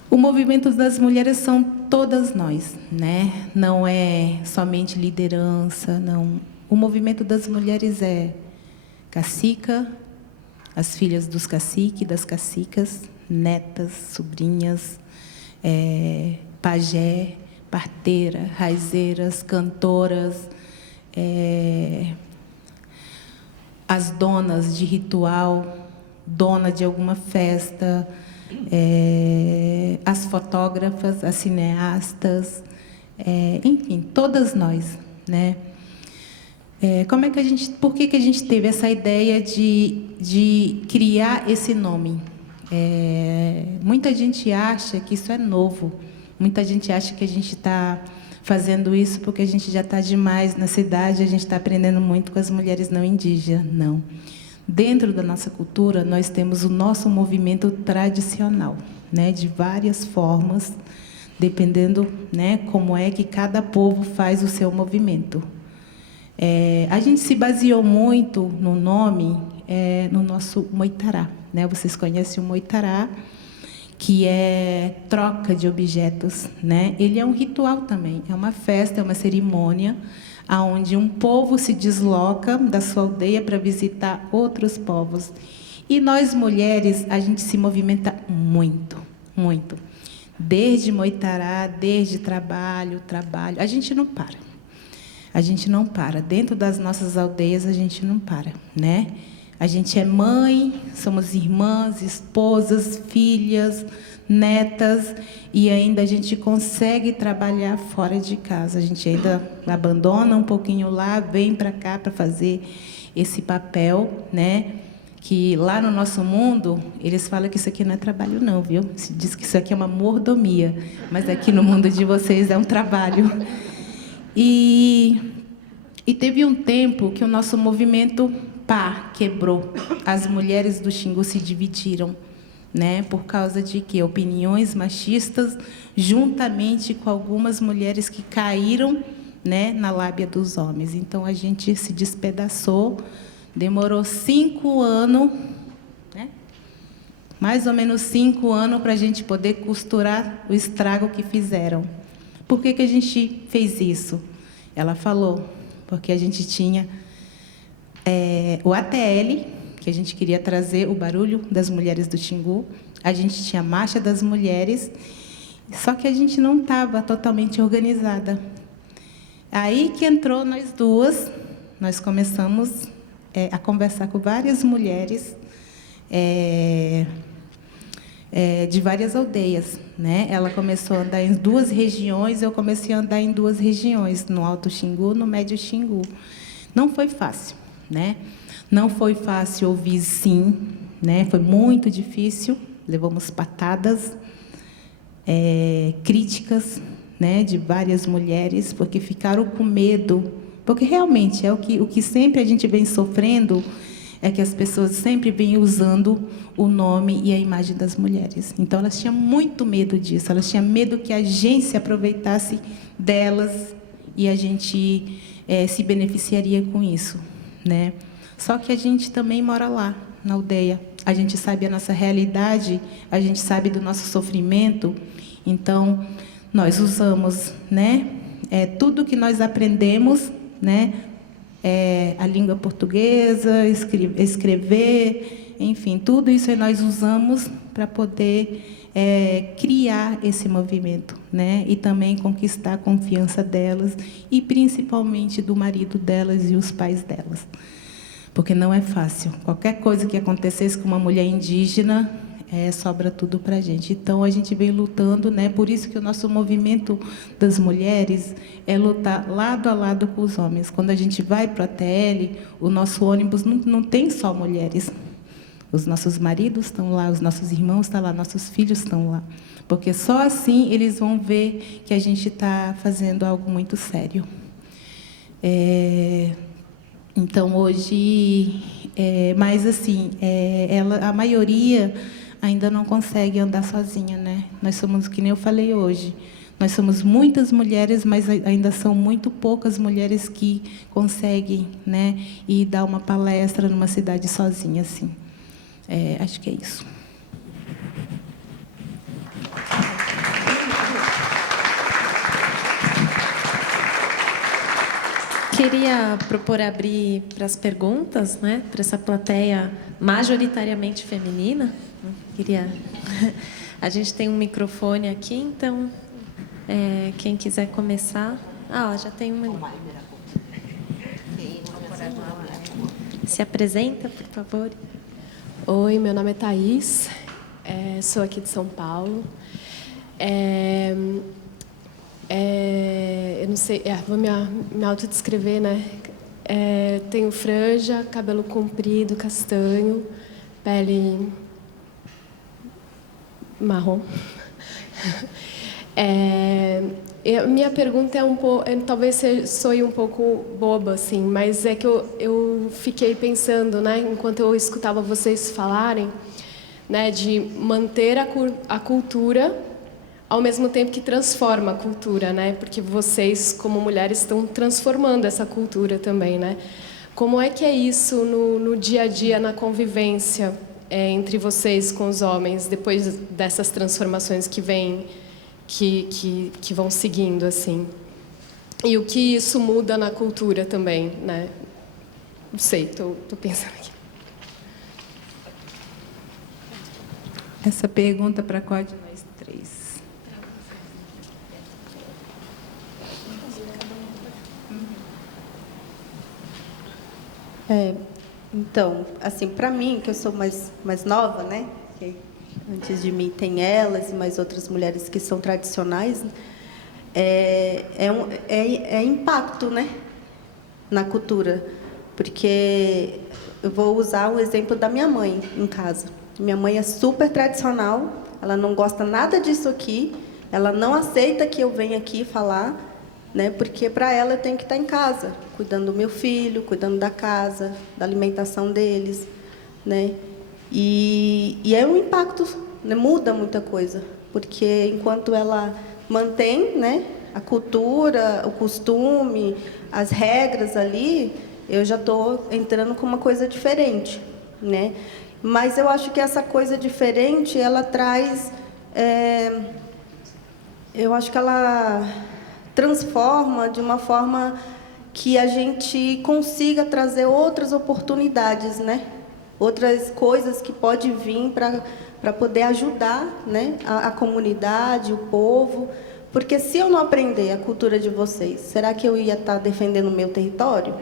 O movimento das mulheres são todas nós, né? Não é somente liderança, não. O movimento das mulheres é cacica, as filhas dos caciques, das cacicas, netas, sobrinhas, pajé, parteira, raizeiras, cantoras, as donas de ritual, dona de alguma festa, as fotógrafas, as cineastas, enfim, todas nós, né? Por que a gente teve essa ideia de criar esse nome? Muita gente acha que isso é novo, muita gente acha que a gente está fazendo isso porque a gente já está demais na cidade, a gente está aprendendo muito com as mulheres não indígenas. Não. Dentro da nossa cultura, nós temos o nosso movimento tradicional, né, de várias formas, dependendo, né, como é que cada povo faz o seu movimento. A gente se baseou muito no nome, no nosso moitará, né? Vocês conhecem o moitará, que é troca de objetos, né? Ele é um ritual também, é uma festa, é uma cerimônia, onde um povo se desloca da sua aldeia para visitar outros povos. E nós, mulheres, a gente se movimenta muito, muito. Desde moitará, desde trabalho, a gente não para. A gente não para. Dentro das nossas aldeias, a gente não para, né? A gente é mãe, somos irmãs, esposas, filhas, netas, e ainda a gente consegue trabalhar fora de casa. A gente ainda abandona um pouquinho lá, vem para cá para fazer esse papel, né? Que lá no nosso mundo, eles falam que isso aqui não é trabalho não, viu? Se diz que isso aqui é uma mordomia, mas aqui no mundo de vocês é um trabalho. E teve um tempo que o nosso movimento quebrou. As mulheres do Xingu se dividiram, né? Por causa de quê? Opiniões machistas, juntamente com algumas mulheres que caíram, né, na lábia dos homens. Então a gente se despedaçou. Demorou 5 anos, né? Mais ou menos 5 anos para a gente poder costurar o estrago que fizeram. Por que a gente fez isso? Ela falou, porque a gente tinha o ATL, que a gente queria trazer o barulho das mulheres do Xingu. A gente tinha a Marcha das Mulheres, só que a gente não estava totalmente organizada. Aí que entrou nós duas, nós começamos a conversar com várias mulheres de várias aldeias, né? Ela começou a andar em 2 regiões, eu comecei a andar em 2 regiões, no Alto Xingu, no Médio Xingu. Não foi fácil, né? Não foi fácil ouvir sim, né? Foi muito difícil, levamos patadas, críticas, né, de várias mulheres, porque ficaram com medo, porque realmente o que sempre a gente vem sofrendo é que as pessoas sempre vêm usando o nome e a imagem das mulheres. Então, elas tinham muito medo disso, elas tinham medo que a gente se aproveitasse delas e a gente se beneficiaria com isso, né? Só que a gente também mora lá, na aldeia. A gente sabe a nossa realidade, a gente sabe do nosso sofrimento. Então, nós usamos, né, tudo que nós aprendemos, né, a língua portuguesa, escrever, enfim, tudo isso nós usamos para poder criar esse movimento, né? E também conquistar a confiança delas e principalmente do marido delas e os pais delas. Porque não é fácil. Qualquer coisa que acontecesse com uma mulher indígena, sobra tudo para a gente. Então, a gente vem lutando, né? Por isso que o nosso movimento das mulheres é lutar lado a lado com os homens. Quando a gente vai para a ATL, o nosso ônibus não tem só mulheres. Os nossos maridos estão lá, os nossos irmãos estão lá, nossos filhos estão lá. Porque só assim eles vão ver que a gente está fazendo algo muito sério. Então, hoje, mas assim, a maioria ainda não consegue andar sozinha, né? Nós somos, que nem eu falei hoje, nós somos muitas mulheres, mas ainda são muito poucas mulheres que conseguem, né, ir dar uma palestra numa cidade sozinha, assim. Acho que é isso. Queria propor abrir para as perguntas, né, para essa plateia majoritariamente feminina. A gente tem um microfone aqui, então, quem quiser começar. Já tem uma. Se apresenta, por favor. Oi, meu nome é Thaís, sou aqui de São Paulo. Eu não sei, vou me autodescrever, né? Tenho franja, cabelo comprido, castanho, pele marrom. Minha pergunta talvez soe um pouco boba, assim, mas é que eu fiquei pensando, né, enquanto eu escutava vocês falarem, né, de manter a cultura ao mesmo tempo que transforma a cultura, né? Porque vocês, como mulheres, estão transformando essa cultura também, né? Como é que é isso no dia a dia, na convivência entre vocês com os homens, depois dessas transformações que vêm, que vão seguindo, assim? E o que isso muda na cultura também, né? Não sei, estou pensando aqui. Essa pergunta para qual de nós três? Então, assim, para mim, que eu sou mais nova, né? Que antes de mim tem elas e mais outras mulheres que são tradicionais, é impacto, né? Na cultura. Porque eu vou usar o exemplo da minha mãe em casa. Minha mãe é super tradicional, ela não gosta nada disso aqui, ela não aceita que eu venha aqui falar, né? Porque para ela eu tenho que estar em casa, cuidando do meu filho, cuidando da casa, da alimentação deles, né? E é um impacto, né? Muda muita coisa, porque enquanto ela mantém, né, a cultura, o costume, as regras ali, eu já estou entrando com uma coisa diferente, né? Mas eu acho que essa coisa diferente, ela traz, eu acho que ela transforma de uma forma que a gente consiga trazer outras oportunidades, né? Outras coisas que podem vir para poder ajudar, né? A comunidade, o povo. Porque se eu não aprender a cultura de vocês, será que eu ia estar defendendo o meu território?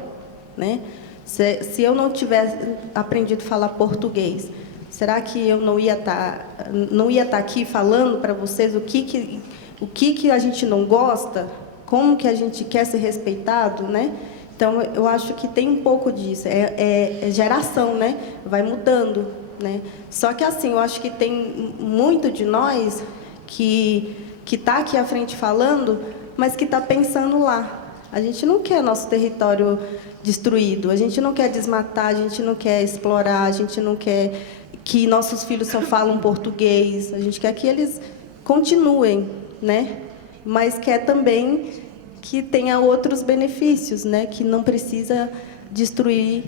Né? Se eu não tivesse aprendido a falar português, será que eu não ia estar aqui falando para vocês o que a gente não gosta? Como que a gente quer ser respeitado, né? Então, eu acho que tem um pouco disso. É geração, né? Vai mudando, né? Só que, assim, eu acho que tem muito de nós que está aqui à frente falando, mas que está pensando lá. A gente não quer nosso território destruído, a gente não quer desmatar, a gente não quer explorar, a gente não quer que nossos filhos só falam português, a gente quer que eles continuem, né? Mas quer também que tenha outros benefícios, né? Que não precisa destruir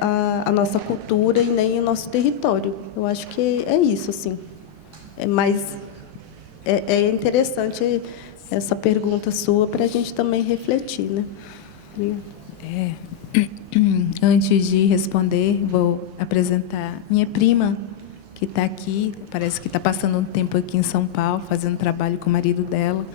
a nossa cultura e nem o nosso território. Eu acho que é isso, assim. Mas é interessante essa pergunta sua para a gente também refletir, né? Antes de responder, vou apresentar minha prima, que está aqui, parece que está passando um tempo aqui em São Paulo, fazendo trabalho com o marido dela.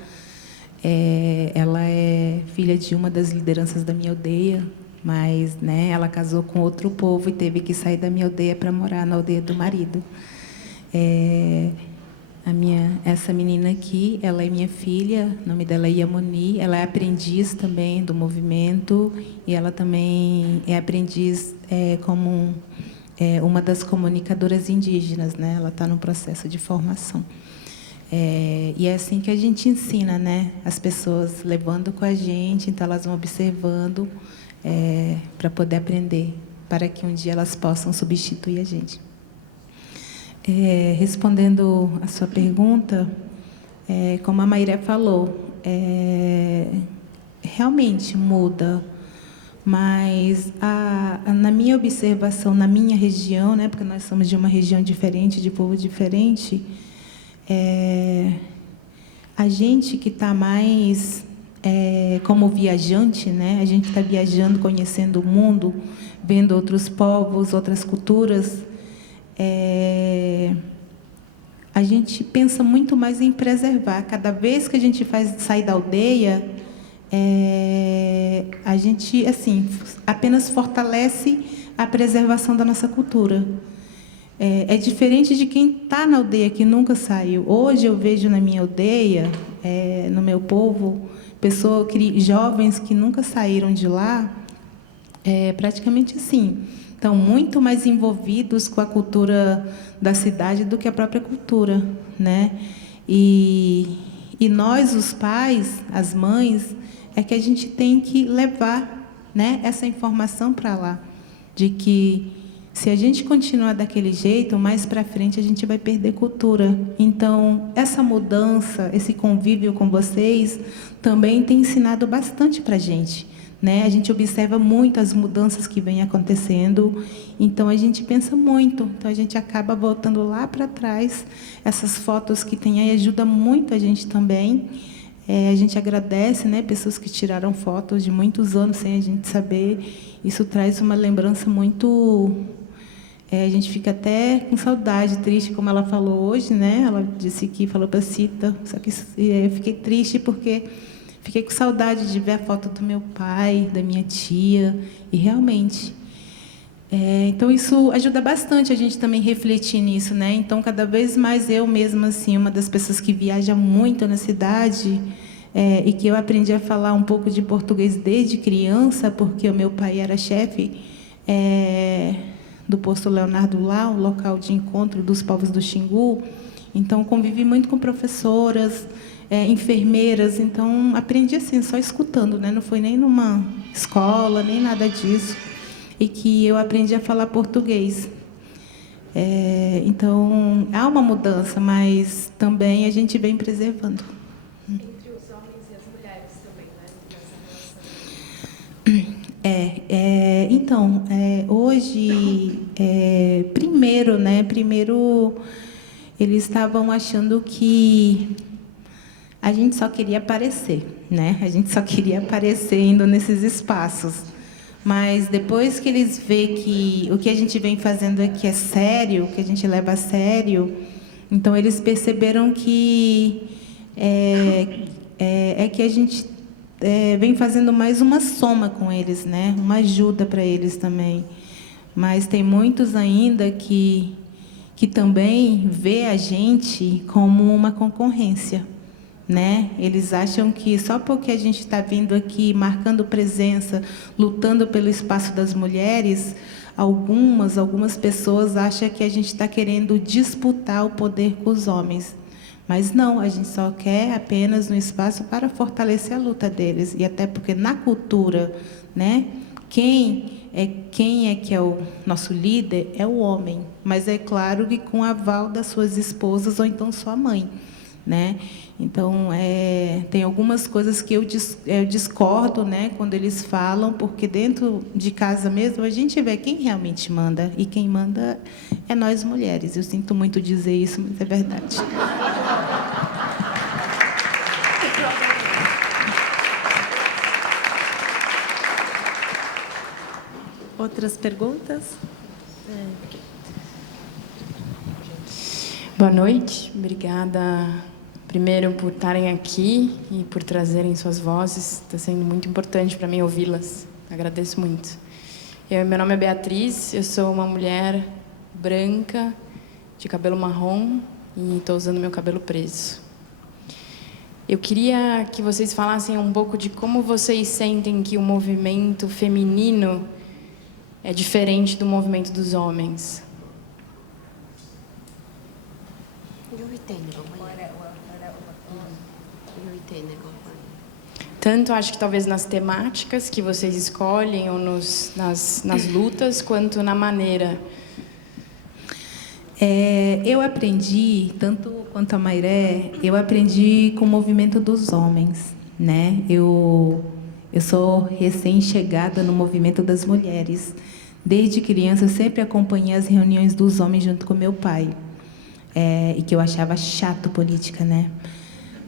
Ela é filha de uma das lideranças da minha aldeia, mas, né, ela casou com outro povo e teve que sair da minha aldeia para morar na aldeia do marido. Essa menina aqui, ela é minha filha, o nome dela é Yamoni, ela é aprendiz também do movimento e ela também é aprendiz como uma das comunicadoras indígenas, né? Ela está no processo de formação. E é assim que a gente ensina, né? As pessoas levando com a gente, então elas vão observando para poder aprender, para que um dia elas possam substituir a gente. Respondendo a sua pergunta, como a Maíra falou, realmente muda, mas na minha observação, na minha região, né, porque nós somos de uma região diferente, de povo diferente, a gente que está mais como viajante, né, a gente está viajando, conhecendo o mundo, vendo outros povos, outras culturas, a gente pensa muito mais em preservar. Cada vez que a gente sai da aldeia, a gente apenas fortalece a preservação da nossa cultura. É diferente de quem está na aldeia, que nunca saiu. Hoje eu vejo na minha aldeia, no meu povo, jovens que nunca saíram de lá, praticamente assim, estão muito mais envolvidos com a cultura da cidade do que a própria cultura, né? E nós, os pais, as mães, que a gente tem que levar, né, essa informação para lá, de que se a gente continuar daquele jeito, mais para frente a gente vai perder cultura. Então, essa mudança, esse convívio com vocês, também tem ensinado bastante para a gente. Né? A gente observa muito as mudanças que vêm acontecendo, então a gente pensa muito, então a gente acaba voltando lá para trás. Essas fotos que tem aí ajudam muito a gente também. A gente agradece, né, pessoas que tiraram fotos de muitos anos sem a gente saber. Isso traz uma lembrança muito... a gente fica até com saudade, triste, como ela falou hoje, né? Ela disse que falou para a Cita, só que eu fiquei triste porque fiquei com saudade de ver a foto do meu pai, da minha tia, e realmente. Então, isso ajuda bastante a gente também refletir nisso, né? Então, cada vez mais eu mesma, assim, uma das pessoas que viaja muito na cidade, e que eu aprendi a falar um pouco de português desde criança, porque o meu pai era chefe do posto Leonardo lá, um local de encontro dos povos do Xingu. Então, convivi muito com professoras, enfermeiras, então aprendi assim, só escutando, né? Não foi nem numa escola, nem nada disso, e que eu aprendi a falar português. Então, há uma mudança, mas também a gente vem preservando. Entre os homens e as mulheres também, né? Então, hoje, primeiro eles estavam achando que a gente só queria aparecer, né? A gente só queria aparecer indo nesses espaços. Mas depois que eles veem que o que a gente vem fazendo aqui é sério, que a gente leva a sério, então eles perceberam que que a gente vem fazendo mais uma soma com eles, né? Uma ajuda para eles também. Mas tem muitos ainda que também vê a gente como uma concorrência. Né? Eles acham que só porque a gente está vindo aqui marcando presença, lutando pelo espaço das mulheres, algumas pessoas acham que a gente está querendo disputar o poder com os homens. Mas não, a gente só quer apenas um espaço para fortalecer a luta deles. E até porque na cultura, né, quem é que é o nosso líder é o homem. Mas é claro que com o aval das suas esposas ou então sua mãe. Né? Então, tem algumas coisas que eu discordo, né, quando eles falam, porque dentro de casa mesmo a gente vê quem realmente manda, e quem manda é nós mulheres. Eu sinto muito dizer isso, mas é verdade. Outras perguntas? Boa noite, obrigada primeiro por estarem aqui e por trazerem suas vozes. Está sendo muito importante para mim ouvi-las. Agradeço muito. Meu nome é Beatriz, eu sou uma mulher branca, de cabelo marrom e estou usando meu cabelo preso. Eu queria que vocês falassem um pouco de como vocês sentem que o movimento feminino é diferente do movimento dos homens. Tanto, acho que talvez nas temáticas que vocês escolhem ou nas lutas, quanto na maneira. Eu aprendi, tanto quanto a Mairé, eu aprendi com o movimento dos homens, né? Eu sou recém-chegada no movimento das mulheres. Desde criança, eu sempre acompanhei as reuniões dos homens junto com meu pai. E que eu achava chato política, né?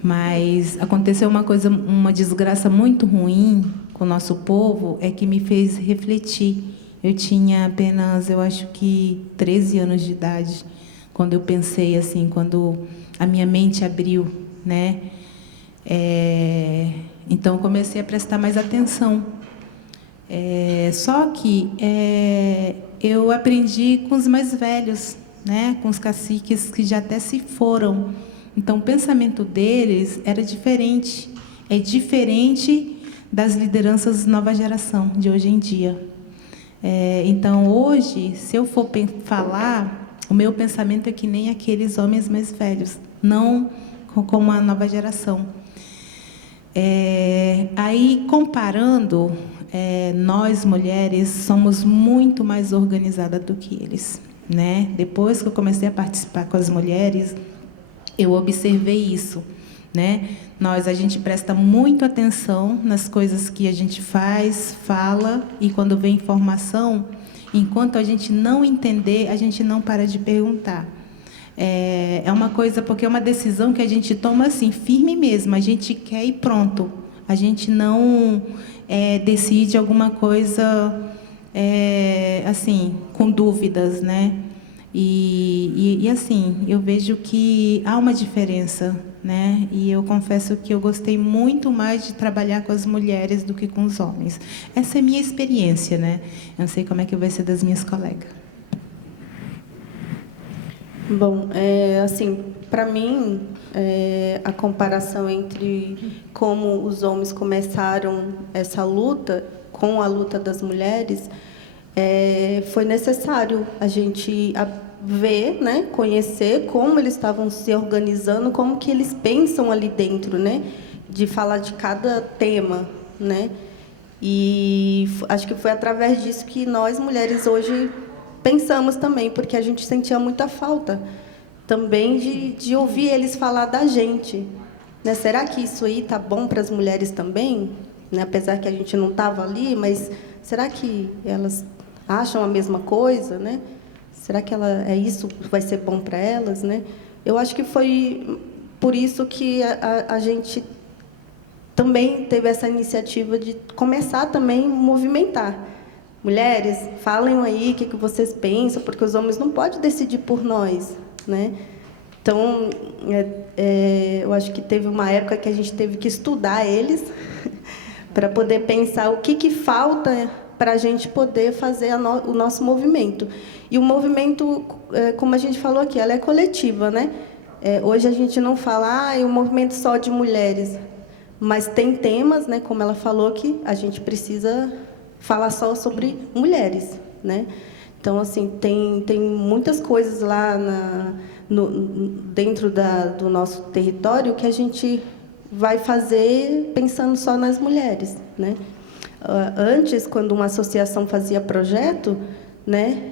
Mas aconteceu uma desgraça muito ruim com o nosso povo, que me fez refletir. Eu tinha apenas, eu acho que 13 anos de idade, quando eu pensei assim, quando a minha mente abriu, né? Então, eu comecei a prestar mais atenção. Só que eu aprendi com os mais velhos, né? Com os caciques que já até se foram. Então, o pensamento deles era diferente. É diferente das lideranças nova geração, de hoje em dia. Então, hoje, se eu for falar, o meu pensamento é que nem aqueles homens mais velhos, não como a nova geração. Aí, comparando, nós, mulheres, somos muito mais organizadas do que eles, né? Depois que eu comecei a participar com as mulheres, eu observei isso, né? A gente presta muito atenção nas coisas que a gente faz, fala, e quando vem informação, enquanto a gente não entender, a gente não para de perguntar. É uma coisa, porque é uma decisão que a gente toma assim, firme mesmo, a gente quer e pronto. A gente não decide alguma coisa assim, com dúvidas, né? E assim, eu vejo que há uma diferença, né? E eu confesso que eu gostei muito mais de trabalhar com as mulheres do que com os homens. Essa é a minha experiência, né? Eu não sei como é que vai ser das minhas colegas. Bom, assim, para mim, a comparação entre como os homens começaram essa luta com a luta das mulheres, foi necessário a gente ver, né, conhecer como eles estavam se organizando, como que eles pensam ali dentro, né, de falar de cada tema, né, e acho que foi através disso que nós mulheres hoje pensamos também, porque a gente sentia muita falta também de ouvir eles falar da gente, né, será que isso aí tá bom para as mulheres também, né, apesar que a gente não estava ali, mas será que elas acham a mesma coisa, né? Será que isso vai ser bom para elas, né? Eu acho que foi por isso que a gente também teve essa iniciativa de começar também a movimentar. Mulheres, falem aí o que vocês pensam, porque os homens não podem decidir por nós, né? Então, eu acho que teve uma época que a gente teve que estudar eles para poder pensar o que falta para a gente poder fazer o nosso movimento. E o movimento, como a gente falou aqui, ela é coletiva, né? Hoje a gente não fala, é um movimento só de mulheres, mas tem temas, né, como ela falou, que a gente precisa falar só sobre mulheres, né? Então, assim, tem muitas coisas lá dentro do nosso território que a gente vai fazer pensando só nas mulheres, né? Antes, quando uma associação fazia projeto, né,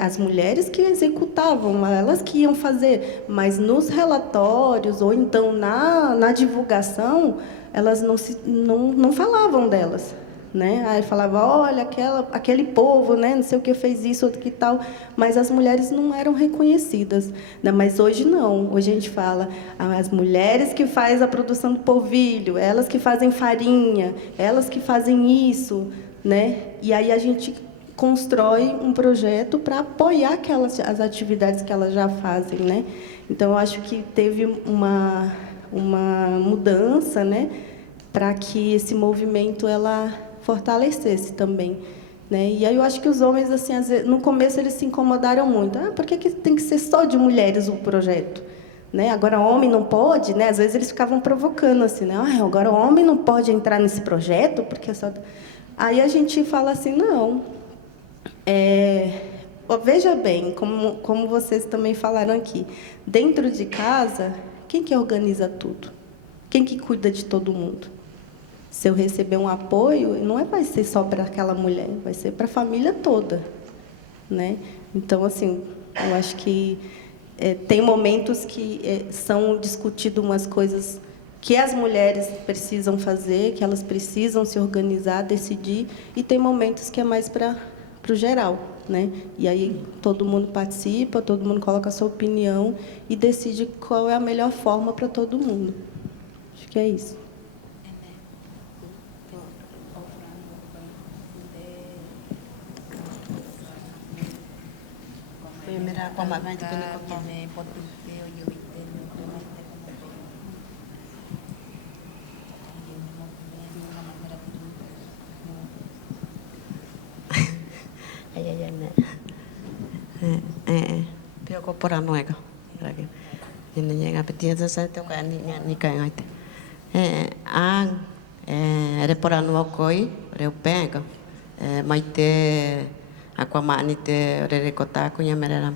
as mulheres que executavam, elas que iam fazer, mas nos relatórios ou então na divulgação, elas não falavam delas, né? Aí falava, olha, aquele povo, né, não sei o que fez isso, outro que tal, mas as mulheres não eram reconhecidas, né? Mas hoje não, hoje a gente fala, as mulheres que fazem a produção do polvilho, elas que fazem farinha, elas que fazem isso, né? E aí a gente constrói um projeto para apoiar as atividades que elas já fazem, né? Então, eu acho que teve uma mudança, né, para que esse movimento ela fortalecesse também, né? E aí eu acho que os homens, assim, às vezes, no começo eles se incomodaram muito. Por que tem que ser só de mulheres o projeto? Né? Agora homem não pode, né? Às vezes eles ficavam provocando assim, né? Agora o homem não pode entrar nesse projeto porque só... Aí a gente fala assim, não. Veja bem, como vocês também falaram aqui, dentro de casa, quem que organiza tudo? Quem que cuida de todo mundo? Se eu receber um apoio, não vai ser só para aquela mulher, vai ser para a família toda, né? Então, assim, eu acho que tem momentos que são discutidas umas coisas que as mulheres precisam fazer, que elas precisam se organizar, decidir, e tem momentos que é mais para o geral, né? E aí todo mundo participa, todo mundo coloca a sua opinião e decide qual é a melhor forma para todo mundo. Acho que é isso. Pio ko pora noega. Ini yang apa dia saya tu kan ni kan itu. Ada pora no koi, reu pega. Mai te aqua mani te re kota kunya merera.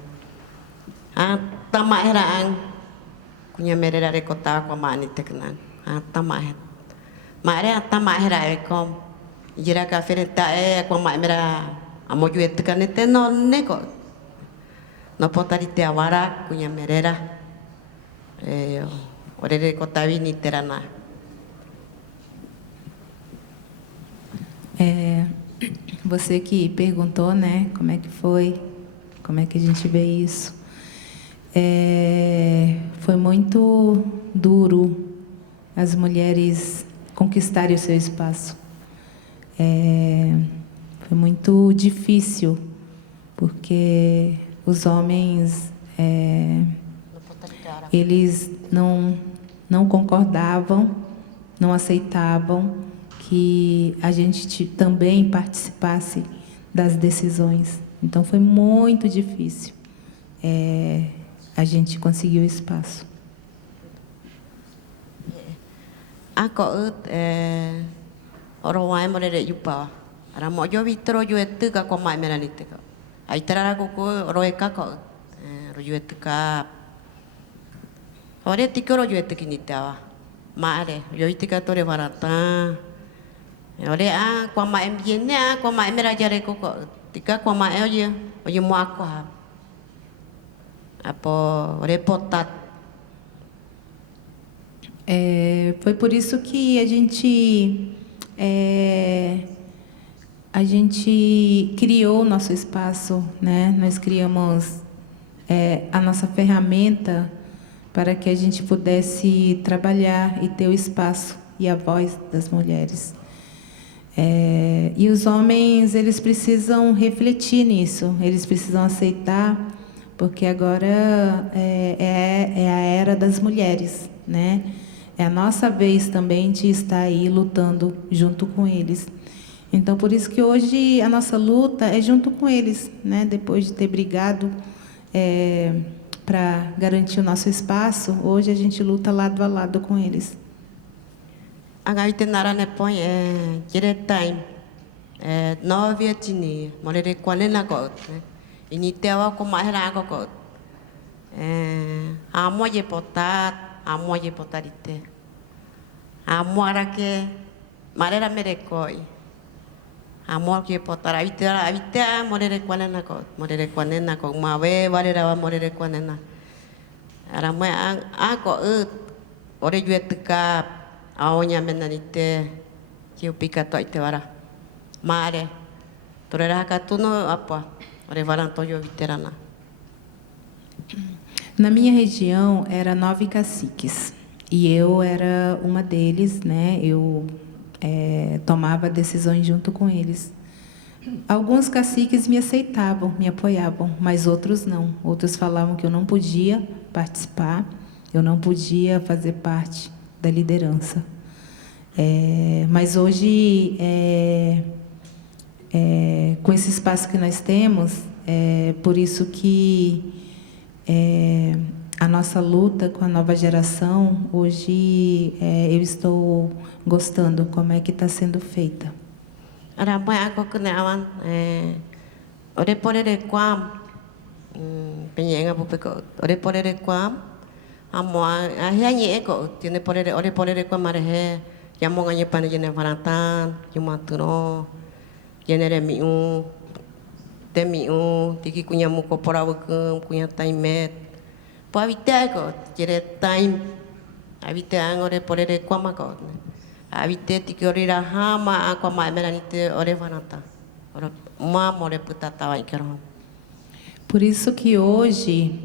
Tama heraan kunya merera re kota aqua mani te kenan. Tama her. Mare tama hera kom. Jira ka ferenta aqua mai mera amoju et kanete no neko. No potari te awara kunya merera. Orere kotavi ni terana. Você que perguntou, né, como é que foi, como é que a gente vê isso. Foi muito duro as mulheres conquistarem o seu espaço. Foi muito difícil, porque os homens, eles não concordavam, não aceitavam que a gente também participasse das decisões. Então, foi muito difícil a gente conseguir o espaço. Orang mereka jumpa, orang mau jauh vitro jauh itu kak kau mai merani itu kak. Aitara aku roe kak, roe itu kak. Orang tiga roe itu kini tawa, mare, roe itu kak tore barata. Orang kau mai MBN kau mai merajar aku kak, tiga kau mai aja, aja mau aku ha. Apa reportat. Foi por isso que a gente criou o nosso espaço, né? Nós criamos a nossa ferramenta para que a gente pudesse trabalhar e ter o espaço e a voz das mulheres. E os homens, eles precisam refletir nisso, eles precisam aceitar, porque agora é a era das mulheres, né? É a nossa vez também de estar aí lutando junto com eles. Então, por isso que hoje a nossa luta é junto com eles, né? Depois de ter brigado para garantir o nosso espaço, hoje a gente luta lado a lado com eles. Agora tem nara ne põe time 9 atini, morere quando na got, ini tewa com mais rago got. Amo je potat amo je potarite. Amo ara que marera merecoi. Amo que potar avita morere quanena ko. Morere quanena ko mawe varera morere quanena. Ara mo ako ore juetka aonya menanite que o picato ite vara. Mare. Torera katuno apa. Ore varanto jo viterana. Na minha região, era 9 caciques, e eu era uma deles, né? Eu tomava decisões junto com eles. Alguns caciques me aceitavam, me apoiavam, mas outros não. Outros falavam que eu não podia participar, eu não podia fazer parte da liderança. Mas hoje, com esse espaço que nós temos, por isso que a nossa luta com a nova geração, hoje eu estou gostando como é que está sendo feita. Ramai ako kenawan ore pore kwam penyenga pupeko ore pore kwam amo ahianye eko tiene pore ore pore kwam marehe yamo nganye pane jene varatan yumaturo jene miu temiu tiki kunyamu ko porawukum kunya taimet po avita eko jere time avita ore pore kwam ako Avite tiki ori rahama aku mai meranite ore vanata. Ora uma more putata vai quero. Por isso que hoje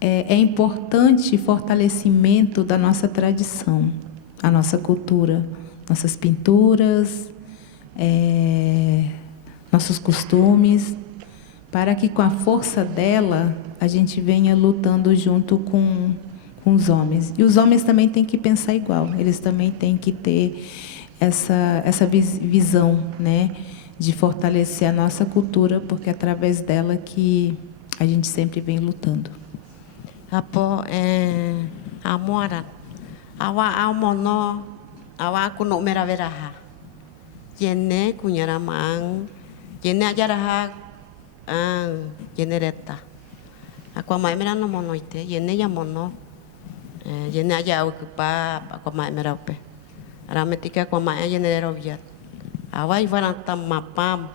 é importante o fortalecimento da nossa tradição, a nossa cultura, nossas pinturas, nossos costumes, para que com a força dela a gente venha lutando junto com os homens. E os homens também têm que pensar igual, eles também têm que ter essa visão, né, de fortalecer a nossa cultura, porque é através dela que a gente sempre vem lutando. Apo amora awa amono awa kuno meraveraha jene kunyaramang jene ajaraha genereta aku mai merano mono ite jene ya mono jene aja okupa aku mai merape rametika aku mai jene roviat awa ivananta mapam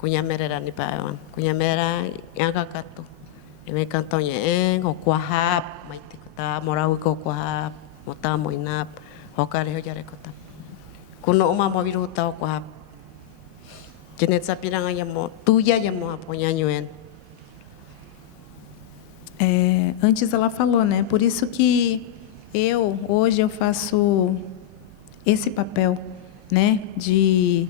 kunya merera ni pawan kunya mera yang kakatu me cantonye o kuahap mai tikota morau ko kuahap mota moinap hokare ho jare kota kuno uma mo biru ta kuahap jenet sapiranga yamo tuya yamo aponya nyuen. Antes ela falou, né? Por isso que hoje eu faço esse papel, né? De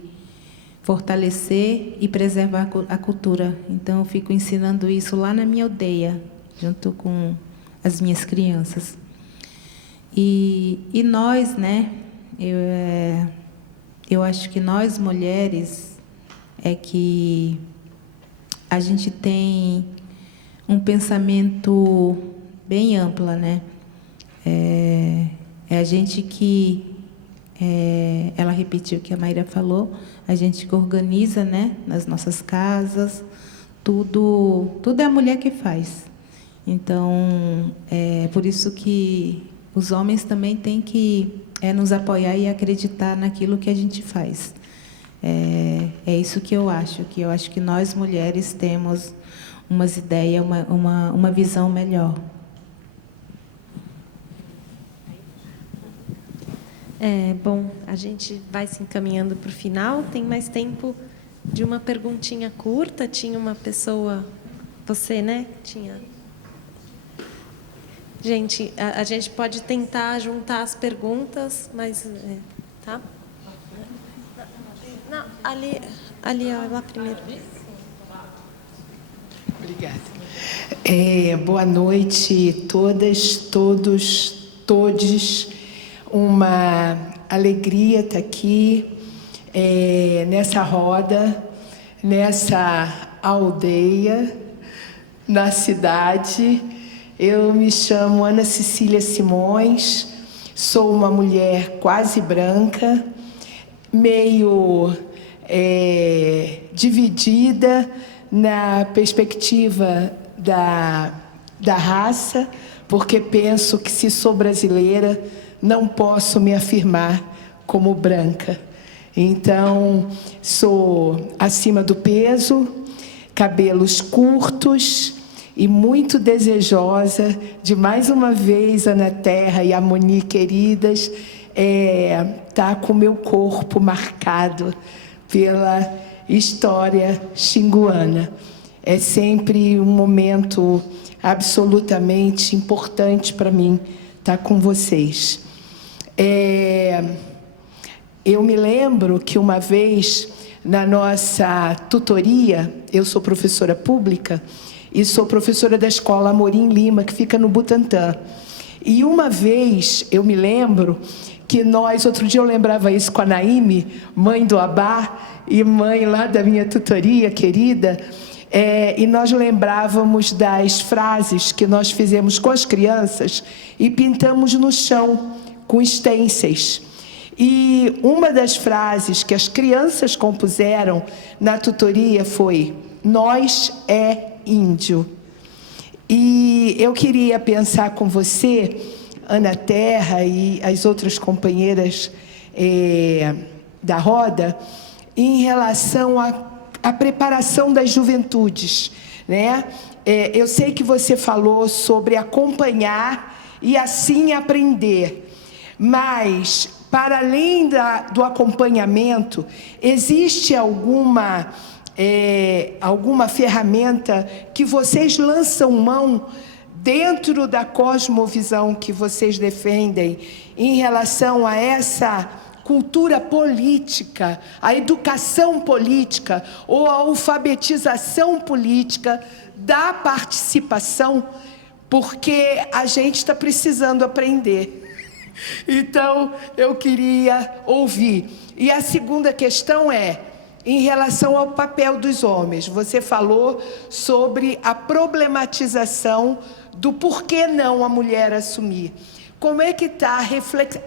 fortalecer e preservar a cultura. Então eu fico ensinando isso lá na minha aldeia, junto com as minhas crianças. E nós, né? Eu acho que nós mulheres que a gente tem um pensamento bem amplo, né? É a gente que ela repetiu o que a Maíra falou, a gente que organiza, né, nas nossas casas, tudo é a mulher que faz. Então, por isso que os homens também têm que nos apoiar e acreditar naquilo que a gente faz. É isso que eu acho que nós mulheres temos umas ideias, uma visão melhor. Bom, a gente vai se encaminhando para o final. Tem mais tempo de uma perguntinha curta. Tinha uma pessoa, você, né? Tinha. Gente, a gente pode tentar juntar as perguntas, mas tá? Não, ali, ó, lá primeiro. Obrigada. Boa noite, todas, todos, todes. Uma alegria estar aqui nessa roda, nessa aldeia, na cidade. Eu me chamo Ana Cecília Simões, sou uma mulher quase branca, meio dividida na perspectiva da raça, porque penso que se sou brasileira, não posso me afirmar como branca. Então, sou acima do peso, cabelos curtos e muito desejosa de, mais uma vez, Ana Terra e a Moni, queridas, tá com o meu corpo marcado pela história xinguana. É sempre um momento absolutamente importante para mim estar com vocês. Eu me lembro que uma vez, na nossa tutoria, eu sou professora pública e sou professora da escola Amorim Lima, que fica no Butantã. E uma vez, eu me lembro que nós, outro dia eu lembrava isso com a Naime, mãe do Abá e mãe lá da minha tutoria querida, e nós lembrávamos das frases que nós fizemos com as crianças e pintamos no chão com stencils. E uma das frases que as crianças compuseram na tutoria foi: nós é índio. E eu queria pensar com você, Ana Terra e as outras companheiras da roda, em relação à preparação das juventudes, né? Eu sei que você falou sobre acompanhar e assim aprender, mas, para além do acompanhamento, existe alguma ferramenta que vocês lançam mão dentro da cosmovisão que vocês defendem em relação a essa cultura política, a educação política ou a alfabetização política da participação, porque a gente está precisando aprender. Então, eu queria ouvir. E a segunda questão é em relação ao papel dos homens. Você falou sobre a problematização do porquê não a mulher assumir. Como é que está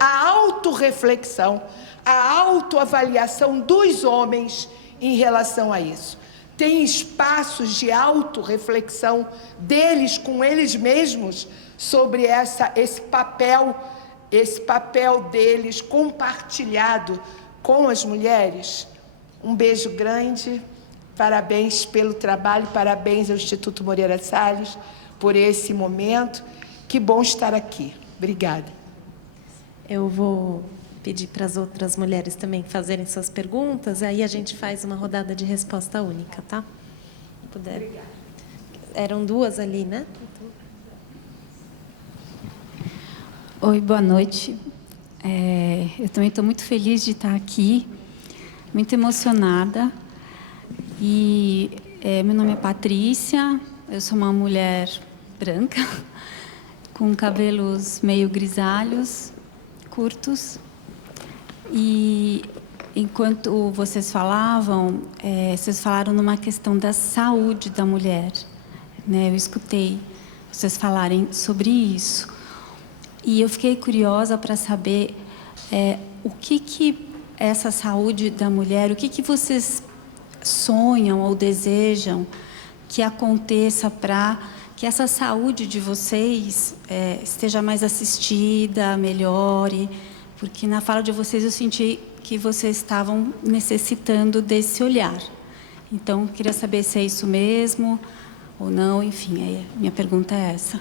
a autorreflexão, a autoavaliação dos homens em relação a isso? Tem espaços de autorreflexão deles com eles mesmos sobre esse papel deles compartilhado com as mulheres? Um beijo grande, parabéns pelo trabalho, parabéns ao Instituto Moreira Salles por esse momento. Que bom estar aqui. Obrigada. Eu vou pedir para as outras mulheres também fazerem suas perguntas, aí a gente faz uma rodada de resposta única, tá? Puder. Obrigada. Eram duas ali, né? Oi, boa noite. Eu também estou muito feliz de estar aqui, muito emocionada. E meu nome é Patrícia, eu sou uma mulher branca, com cabelos meio grisalhos, curtos. E enquanto vocês falavam, vocês falaram numa questão da saúde da mulher, né? Eu escutei vocês falarem sobre isso. E eu fiquei curiosa para saber o que essa saúde da mulher, o que vocês sonham ou desejam que aconteça para que essa saúde de vocês esteja mais assistida, melhore, porque na fala de vocês eu senti que vocês estavam necessitando desse olhar. Então, queria saber se é isso mesmo ou não, enfim, minha pergunta é essa.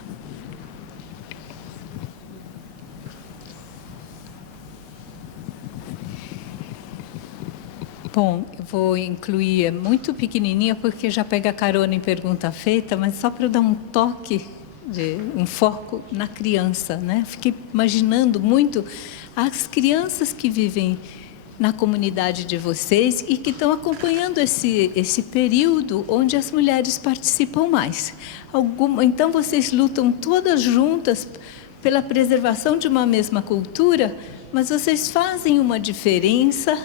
Bom, eu vou incluir, muito pequenininha, porque já pega carona em pergunta feita, mas só para eu dar um toque, um foco na criança, né? Fiquei imaginando muito as crianças que vivem na comunidade de vocês e que estão acompanhando esse período onde as mulheres participam mais. Então, vocês lutam todas juntas pela preservação de uma mesma cultura, mas vocês fazem uma diferença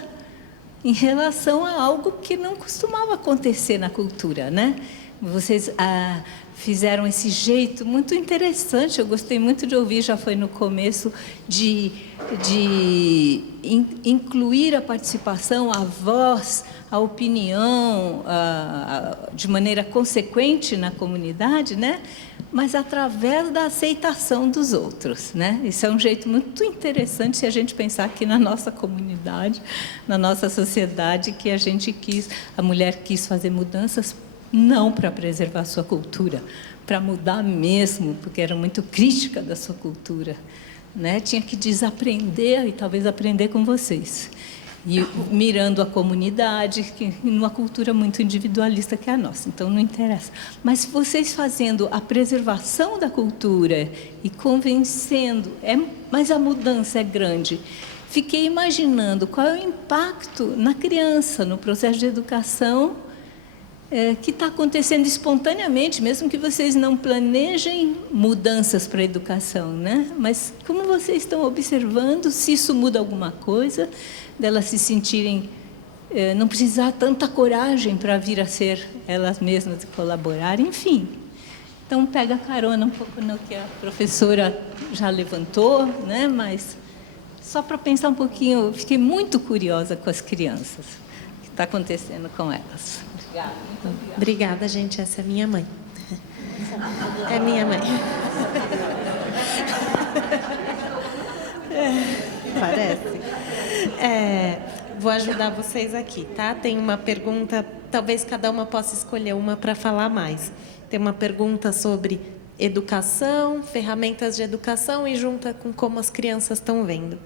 em relação a algo que não costumava acontecer na cultura, né? Vocês fizeram esse jeito muito interessante, eu gostei muito de ouvir, já foi no começo, de incluir a participação, a voz, a opinião, de maneira consequente na comunidade, né? Mas através da aceitação dos outros, né? Isso é um jeito muito interessante se a gente pensar aqui na nossa comunidade, na nossa sociedade, que a mulher quis fazer mudanças não para preservar sua cultura, para mudar mesmo, porque era muito crítica da sua cultura, né? Tinha que desaprender e talvez aprender com vocês. E mirando a comunidade, que numa cultura muito individualista que é a nossa, então não interessa. Mas vocês fazendo a preservação da cultura e convencendo, mas a mudança é grande, fiquei imaginando qual é o impacto na criança, no processo de educação, que está acontecendo espontaneamente, mesmo que vocês não planejem mudanças para a educação, né? Mas como vocês estão observando, se isso muda alguma coisa, delas se sentirem, não precisar tanta coragem para vir a ser elas mesmas e colaborar, enfim. Então, pega carona um pouco no que a professora já levantou, né? Mas só para pensar um pouquinho, eu fiquei muito curiosa com as crianças, o que está acontecendo com elas. Obrigada. Muito obrigada. Obrigada, gente. Essa é minha mãe. É minha mãe. Parece. Vou ajudar vocês aqui, tá? Tem uma pergunta, talvez cada uma possa escolher uma para falar mais. Tem uma pergunta sobre educação, ferramentas de educação e junta com como as crianças estão vendo.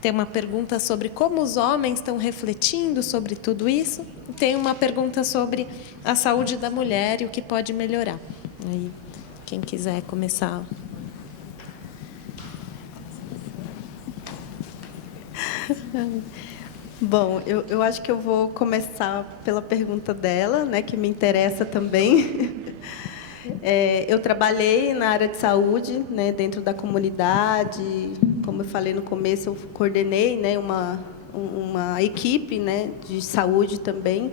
Tem uma pergunta sobre como os homens estão refletindo sobre tudo isso. Tem uma pergunta sobre a saúde da mulher e o que pode melhorar. Aí, quem quiser começar. Bom, eu acho que eu vou começar pela pergunta dela, né, que me interessa também. Eu trabalhei na área de saúde, né, dentro da comunidade. Como eu falei no começo, eu coordenei, né, uma equipe, né, de saúde também.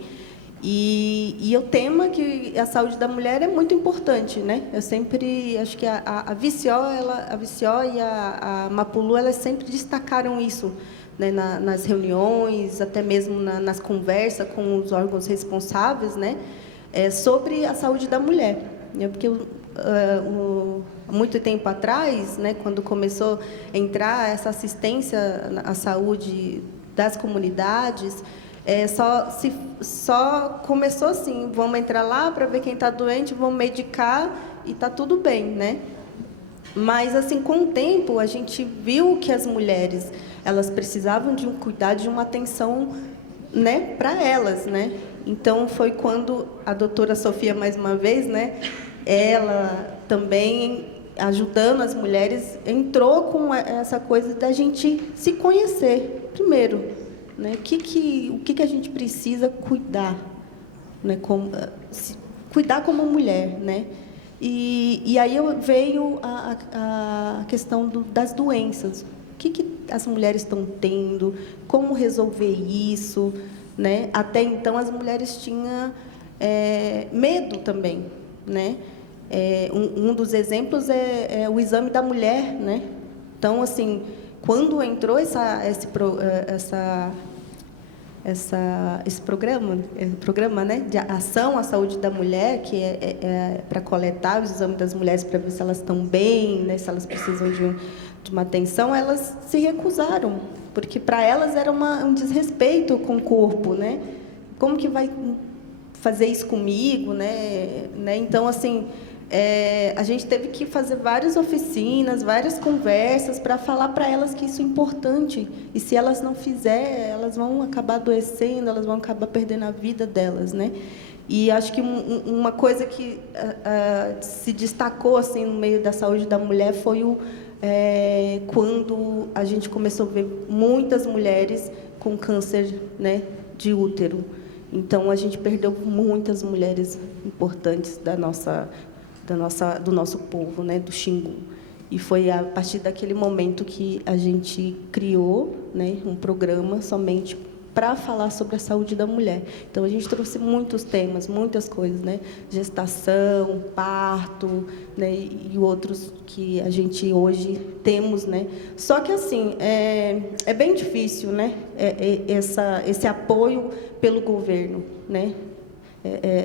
E eu temo que a saúde da mulher é muito importante, né? Eu sempre acho que a VCO e a Mapulu, elas sempre destacaram isso, né, nas reuniões, até mesmo nas conversas com os órgãos responsáveis, né, sobre a saúde da mulher. Porque há muito tempo atrás, né, quando começou a entrar essa assistência à saúde das comunidades, só começou assim: vamos entrar lá para ver quem está doente, vamos medicar e está tudo bem, né? Mas assim, com o tempo, a gente viu que as mulheres, elas precisavam de um cuidado, de uma atenção, né, para elas, né? Então foi quando a doutora Sofia, mais uma vez, né, ela também ajudando as mulheres, entrou com essa coisa da gente se conhecer primeiro, né? O que a gente precisa cuidar, né? Cuidar como mulher, né? E aí veio a questão das doenças. O que as mulheres estão tendo? Como resolver isso, né? Até então as mulheres tinham medo também, né? Um dos exemplos é o exame da mulher, né? Então, assim, quando entrou esse programa, né, de ação à saúde da mulher, que é para coletar os exames das mulheres para ver se elas estão bem, né, se elas precisam de uma atenção, elas se recusaram, porque para elas era um desrespeito com o corpo, né? Como que vai fazer isso comigo, né? Então, assim, a gente teve que fazer várias oficinas, várias conversas para falar para elas que isso é importante. E se elas não fizerem, elas vão acabar adoecendo, elas vão acabar perdendo a vida delas, né? E acho que uma coisa que se destacou assim no meio da saúde da mulher foi quando a gente começou a ver muitas mulheres com câncer, né, de útero. Então a gente perdeu muitas mulheres importantes do nosso povo, né, do Xingu. E foi a partir daquele momento que a gente criou, né, um programa somente para falar sobre a saúde da mulher. Então a gente trouxe muitos temas, muitas coisas, né, gestação, parto, né, e outros que a gente hoje temos, né. Só que assim é bem difícil, né, esse apoio pelo governo, né.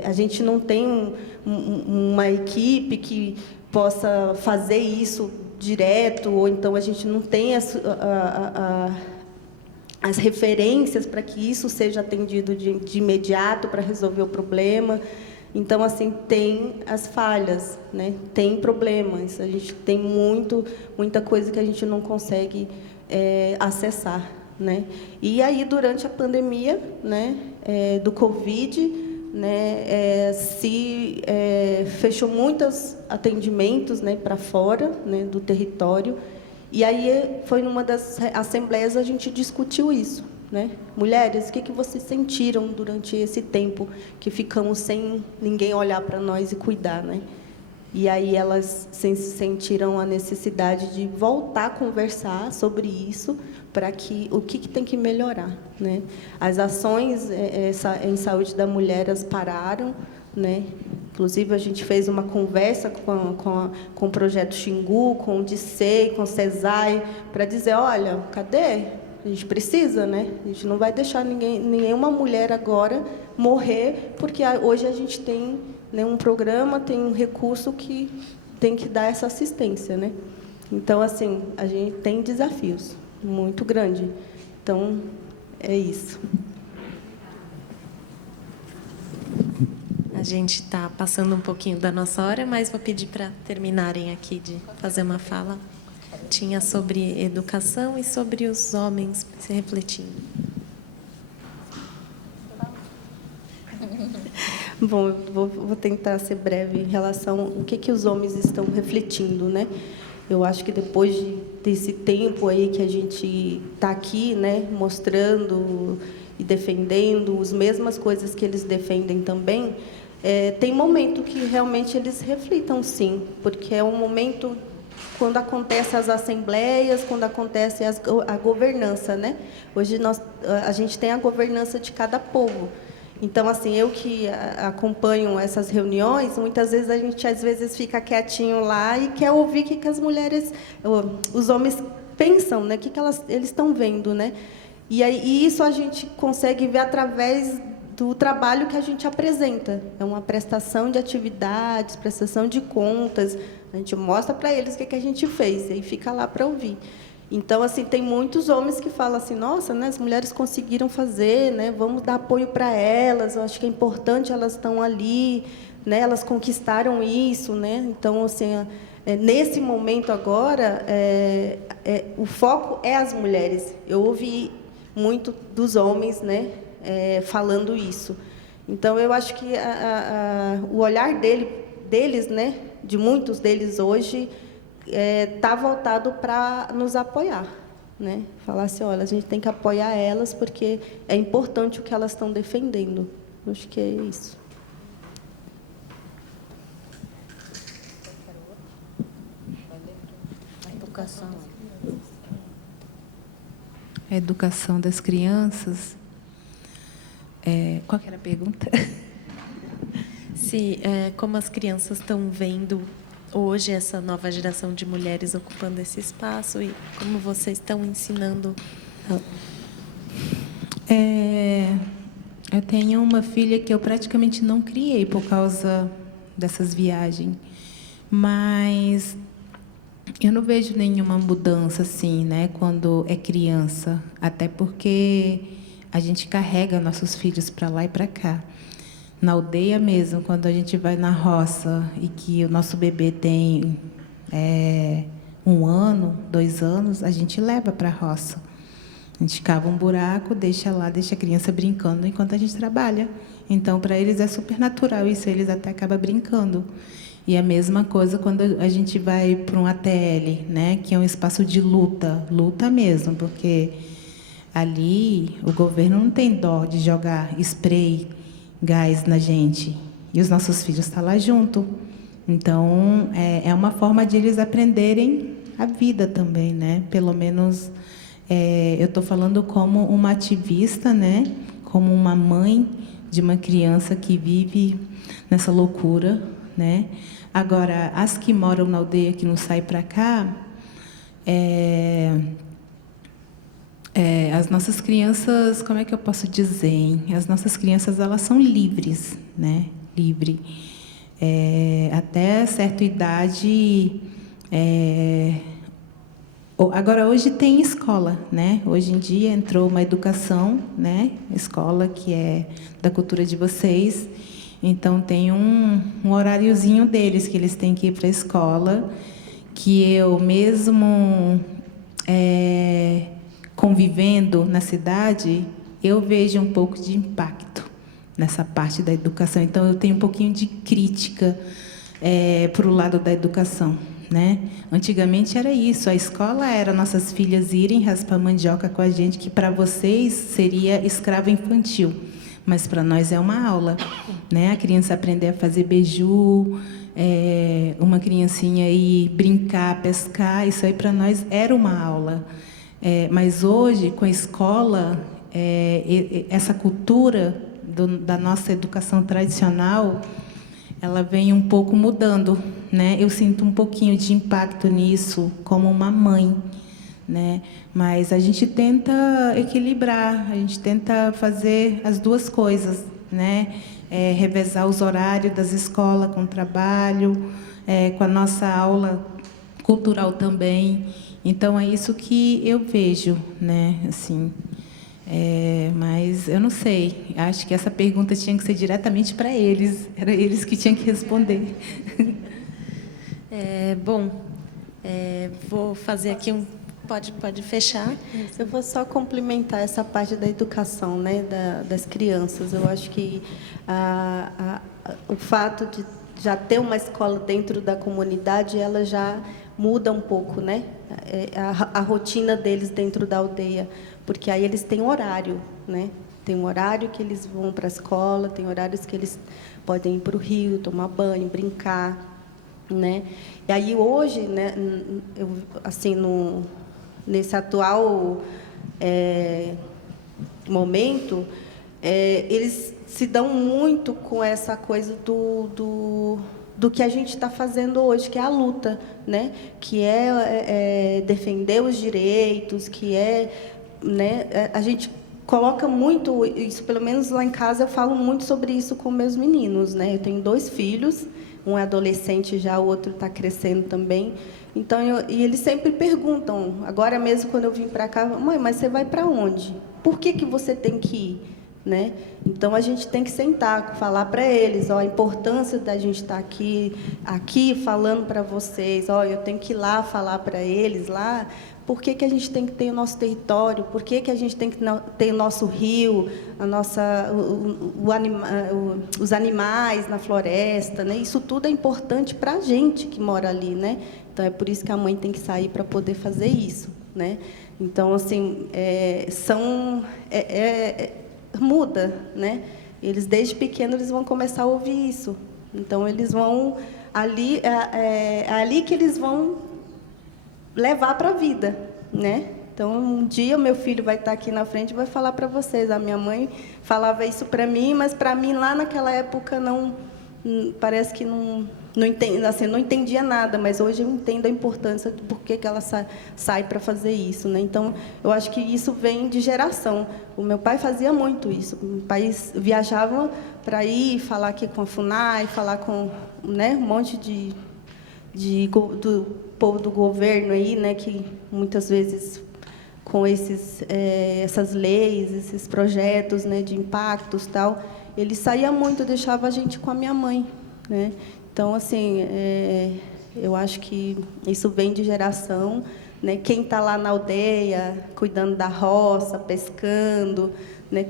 A gente não tem uma equipe que possa fazer isso direto, ou então a gente não tem as referências para que isso seja atendido de imediato para resolver o problema. Então, assim, tem as falhas, né? Tem problemas, a gente tem muita coisa que a gente não consegue acessar, né? E aí, durante a pandemia, né, do Covid, né, se fechou muitos atendimentos, né, para fora, né, do território, E aí, foi numa das assembleias, a gente discutiu isso, né? Mulheres, o que vocês sentiram durante esse tempo que ficamos sem ninguém olhar para nós e cuidar, né? E aí elas sentiram a necessidade de voltar a conversar sobre isso, para que o que tem que melhorar, né? As ações em saúde da mulher elas pararam, né? Inclusive a gente fez uma conversa com o projeto Xingu, com o DICEI, com o CESAI, para dizer, olha, cadê? A gente precisa, né? A gente não vai deixar nenhuma mulher agora morrer, porque hoje a gente tem, né, um programa, tem um recurso que tem que dar essa assistência, né? Então, assim, a gente tem desafios muito grandes. Então, é isso. A gente está passando um pouquinho da nossa hora, mas vou pedir para terminarem aqui de fazer uma fala. Tinha sobre educação e sobre os homens se refletindo. Bom, eu vou tentar ser breve em relação ao que os homens estão refletindo, né? Eu acho que depois desse tempo aí que a gente está aqui, né, mostrando e defendendo as mesmas coisas que eles defendem também, tem momento que realmente eles reflitam, sim, porque é um momento quando acontecem as assembleias, quando acontece a governança, né? Hoje a gente tem a governança de cada povo. Então, assim, eu que acompanho essas reuniões, muitas vezes a gente às vezes fica quietinho lá e quer ouvir o que as mulheres, os homens pensam, né? O que eles estão vendo, né? E isso a gente consegue ver através do trabalho que a gente apresenta. É uma prestação de atividades, prestação de contas. A gente mostra para eles o que a gente fez, e aí fica lá para ouvir. Então, assim, tem muitos homens que falam assim, nossa, né, as mulheres conseguiram fazer, né, vamos dar apoio para elas, eu acho que é importante, elas estão ali, né, elas conquistaram isso, né? Então, assim, nesse momento agora, o foco é as mulheres. Eu ouvi muito dos homens, né, falando isso. Então, eu acho que o olhar deles, né, de muitos deles hoje, está voltado para nos apoiar, né? Falar assim, olha, a gente tem que apoiar elas porque é importante o que elas estão defendendo. Acho que é isso. A educação das crianças. Qual que era a pergunta? Como as crianças estão vendo hoje essa nova geração de mulheres ocupando esse espaço e como vocês estão ensinando? Eu tenho uma filha que eu praticamente não criei por causa dessas viagens, mas eu não vejo nenhuma mudança assim, né, quando é criança, até porque a gente carrega nossos filhos para lá e para cá. Na aldeia mesmo, quando a gente vai na roça e que o nosso bebê tem 1 ano, 2 anos, a gente leva para a roça. A gente cava um buraco, deixa lá, deixa a criança brincando enquanto a gente trabalha. Então, para eles é super natural isso, eles até acabam brincando. E a mesma coisa quando a gente vai para um ATL, né, que é um espaço de luta mesmo, porque ali o governo não tem dó de jogar spray, gás na gente, e os nossos filhos estão lá junto. Então, é uma forma de eles aprenderem a vida também, né? Pelo menos, eu estou falando como uma ativista, né? Como uma mãe de uma criança que vive nessa loucura, né? Agora, as que moram na aldeia, que não saem para cá, as nossas crianças, como é que eu posso dizer, hein? As nossas crianças, elas são livres, né? Livre. Até certa idade. Agora, hoje tem escola, né? Hoje em dia entrou uma educação, né? Escola que é da cultura de vocês. Então, tem um horáriozinho deles que eles têm que ir para a escola, que eu mesmo convivendo na cidade, eu vejo um pouco de impacto nessa parte da educação. Então, eu tenho um pouquinho de crítica para o lado da educação, né? Antigamente era isso, a escola era nossas filhas irem raspar mandioca com a gente, que para vocês seria escravo infantil, mas para nós é uma aula, né? A criança aprender a fazer beiju, uma criancinha ir brincar, pescar, isso aí para nós era uma aula. Mas hoje, com a escola, essa cultura da nossa educação tradicional, ela vem um pouco mudando, né? Eu sinto um pouquinho de impacto nisso como uma mãe, né? Mas a gente tenta equilibrar, a gente tenta fazer as duas coisas, né? Revezar os horários das escolas com o trabalho, com a nossa aula cultural também. Então é isso que eu vejo, né? Assim, mas eu não sei. Acho que essa pergunta tinha que ser diretamente para eles. Era eles que tinham que responder. Bom, vou fazer aqui um... Pode fechar. Eu vou só complementar essa parte da educação, né, das crianças. Eu acho que o fato de já ter uma escola dentro da comunidade, ela já muda um pouco, né, a rotina deles dentro da aldeia, porque aí eles têm horário, né? Tem um horário que eles vão para a escola, tem horários que eles podem ir para o rio, tomar banho, brincar, né? E aí hoje, né, assim, nesse atual momento, eles se dão muito com essa coisa do que a gente está fazendo hoje, que é a luta, né? Que é defender os direitos, que né? A gente coloca muito isso, pelo menos lá em casa eu falo muito sobre isso com meus meninos, né? Eu tenho 2 filhos, um é adolescente já, o outro está crescendo também. Então, e eles sempre perguntam, agora mesmo quando eu vim para cá, mãe, mas você vai para onde? Por que você tem que ir? Né? Então, a gente tem que sentar, falar para eles, a importância da gente estar aqui falando para vocês, eu tenho que ir lá falar para eles, lá, por que a gente tem que ter o nosso território, por que a gente tem que ter o nosso rio, os animais na floresta, né? Isso tudo é importante para a gente que mora ali, né? Então, é por isso que a mãe tem que sair para poder fazer isso, né? Então, assim, muda, né? Eles, desde pequenos, eles vão começar a ouvir isso. Então, eles vão... é ali que eles vão levar para a vida, né? Então, um dia o meu filho vai estar aqui na frente e vai falar para vocês. A minha mãe falava isso para mim, mas para mim, lá naquela época, parece que não entendia nada, mas hoje eu entendo a importância de por que ela sai para fazer isso, né? Então, eu acho que isso vem de geração. O meu pai fazia muito isso. O pai viajava para ir falar aqui com a FUNAI, falar com, né, um monte do povo do governo aí, né, que muitas vezes com essas leis, esses projetos, né, de impactos, tal, ele saía muito, deixava a gente com a minha mãe, né? Então, assim, eu acho que isso vem de geração, né? Quem está lá na aldeia, cuidando da roça, pescando, né?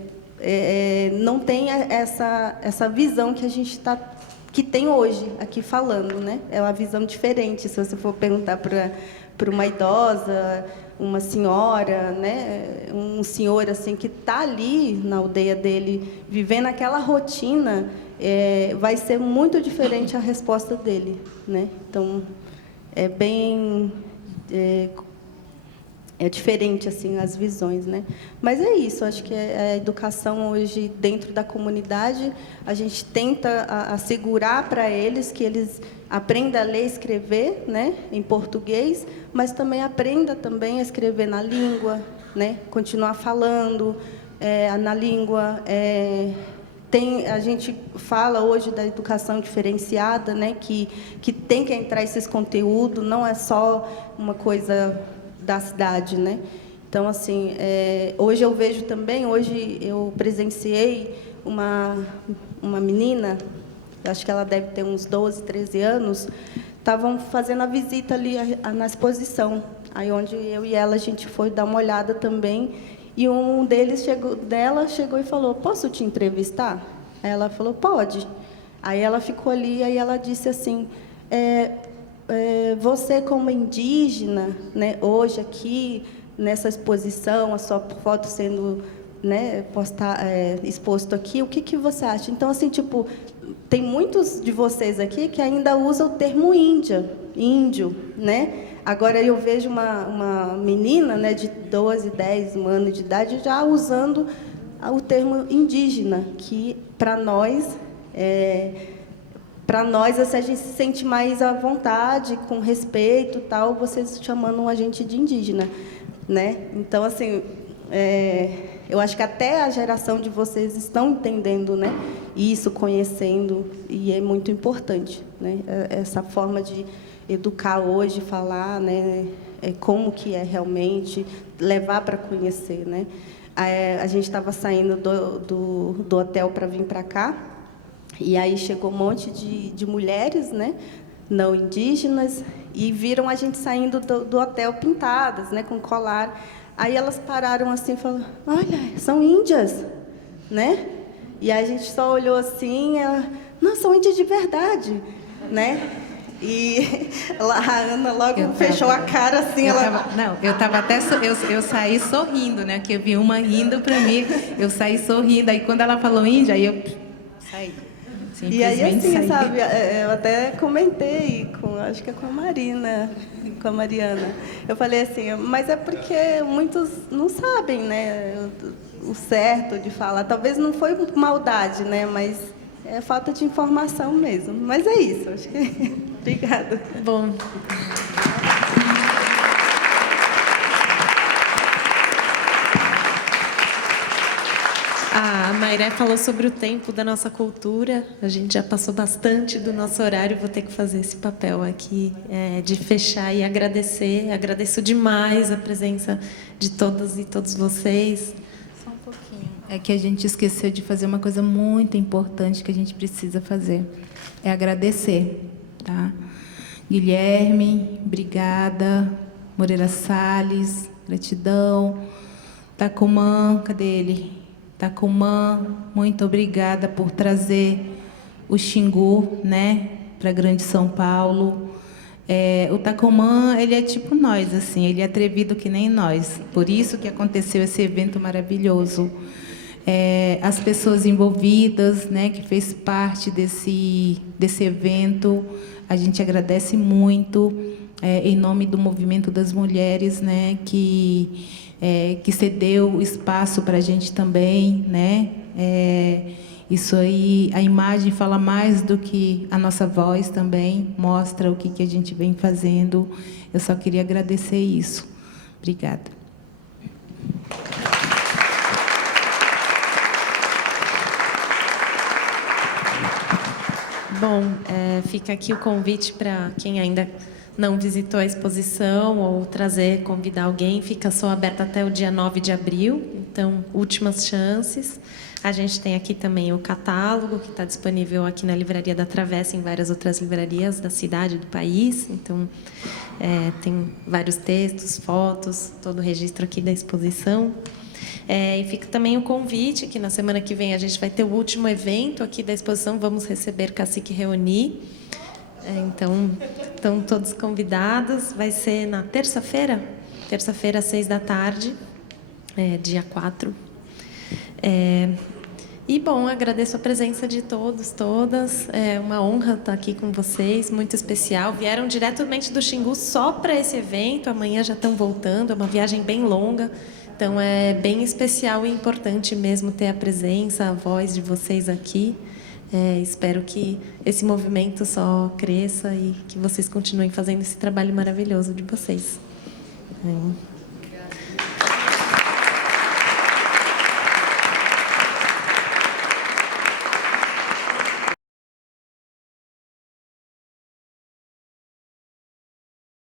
Não tem essa visão que a gente que tem hoje aqui falando, né? É uma visão diferente. Se você for perguntar para uma idosa, uma senhora, né? Um senhor assim que está ali na aldeia dele, vivendo aquela rotina, vai ser muito diferente a resposta dele, né? Então, é diferente assim as visões, né? Mas é isso, acho que a educação hoje dentro da comunidade, a gente tenta assegurar para eles que eles aprendam a ler e escrever, né, em português, mas também aprenda também a escrever na língua, né? Continuar falando na língua. A gente fala hoje da educação diferenciada, né, que tem que entrar esses conteúdos, não é só uma coisa da cidade, né? Então, assim, hoje eu vejo também, hoje eu presenciei uma menina, acho que ela deve ter uns 12, 13 anos, estavam fazendo a visita ali na exposição, aí onde eu e ela, a gente foi dar uma olhada também, e um deles chegou e falou, posso te entrevistar? Aí ela falou, pode. Aí ela ficou ali, aí ela disse assim, você como indígena, né, hoje aqui nessa exposição, a sua foto sendo, né, exposto aqui, o que você acha? Então, assim, tipo, tem muitos de vocês aqui que ainda usam o termo índio, né? Agora eu vejo uma menina, né, de 12, 10 anos de idade já usando o termo indígena, que para nós assim, a gente se sente mais à vontade, com respeito, tal, vocês chamando a gente de indígena, né? Então, assim, eu acho que até a geração de vocês estão entendendo, né, isso, conhecendo, e é muito importante, né, essa forma de educar hoje, falar, né, como que é realmente, levar para conhecer, né. A gente estava saindo do hotel para vir para cá, e aí chegou um monte de mulheres, né, não indígenas, e viram a gente saindo do hotel pintadas, né, com colar. Aí elas pararam assim e falaram, olha, são índias, né? E aí a gente só olhou assim, ela, não, são índias de verdade, né? E a Ana logo fechou a cara assim. Eu saí sorrindo, né? Que eu vi uma rindo para mim, eu saí sorrindo. Aí quando ela falou índia, aí eu saí. E aí, assim, sabe, eu até comentei, acho que é com a Marina, com a Mariana. Eu falei assim, mas é porque muitos não sabem, né, o certo de falar. Talvez não foi maldade, né, mas é falta de informação mesmo. Mas é isso, acho que... Obrigada. Bom... A Mairé falou sobre o tempo da nossa cultura. A gente já passou bastante do nosso horário. Vou ter que fazer esse papel aqui de fechar e agradecer. Agradeço demais a presença de todas e todos vocês. Só um pouquinho. É que a gente esqueceu de fazer uma coisa muito importante que a gente precisa fazer. É agradecer, tá? Guilherme, obrigada. Moreira Salles, gratidão. Tacumã, cadê ele? Tacumã, muito obrigada por trazer o Xingu, né, para Grande São Paulo. O Tacumã, ele é tipo nós, assim, ele é atrevido que nem nós. Por isso que aconteceu esse evento maravilhoso. As pessoas envolvidas, né, que fez parte desse evento, a gente agradece muito, em nome do movimento das mulheres, né, que cedeu espaço para a gente também, né? Isso aí, a imagem fala mais do que a nossa voz também, mostra o que a gente vem fazendo. Eu só queria agradecer isso. Obrigada. Bom, fica aqui o convite para quem ainda não visitou a exposição ou convidar alguém, fica só aberta até o dia 9 de abril, então, últimas chances. A gente tem aqui também o catálogo, que está disponível aqui na Livraria da Travessa, em várias outras livrarias da cidade, do país. Então, tem vários textos, fotos, todo o registro aqui da exposição. E fica também o convite, que na semana que vem a gente vai ter o último evento aqui da exposição, vamos receber Cacique Reuni. Então, estão todos convidados. Vai ser na terça-feira, às 6h, dia 4. E, bom, agradeço a presença de todos, todas. É uma honra estar aqui com vocês, muito especial. Vieram diretamente do Xingu só para esse evento, amanhã já estão voltando, é uma viagem bem longa. Então, é bem especial e importante mesmo ter a presença, a voz de vocês aqui. Espero que esse movimento só cresça e que vocês continuem fazendo esse trabalho maravilhoso de vocês.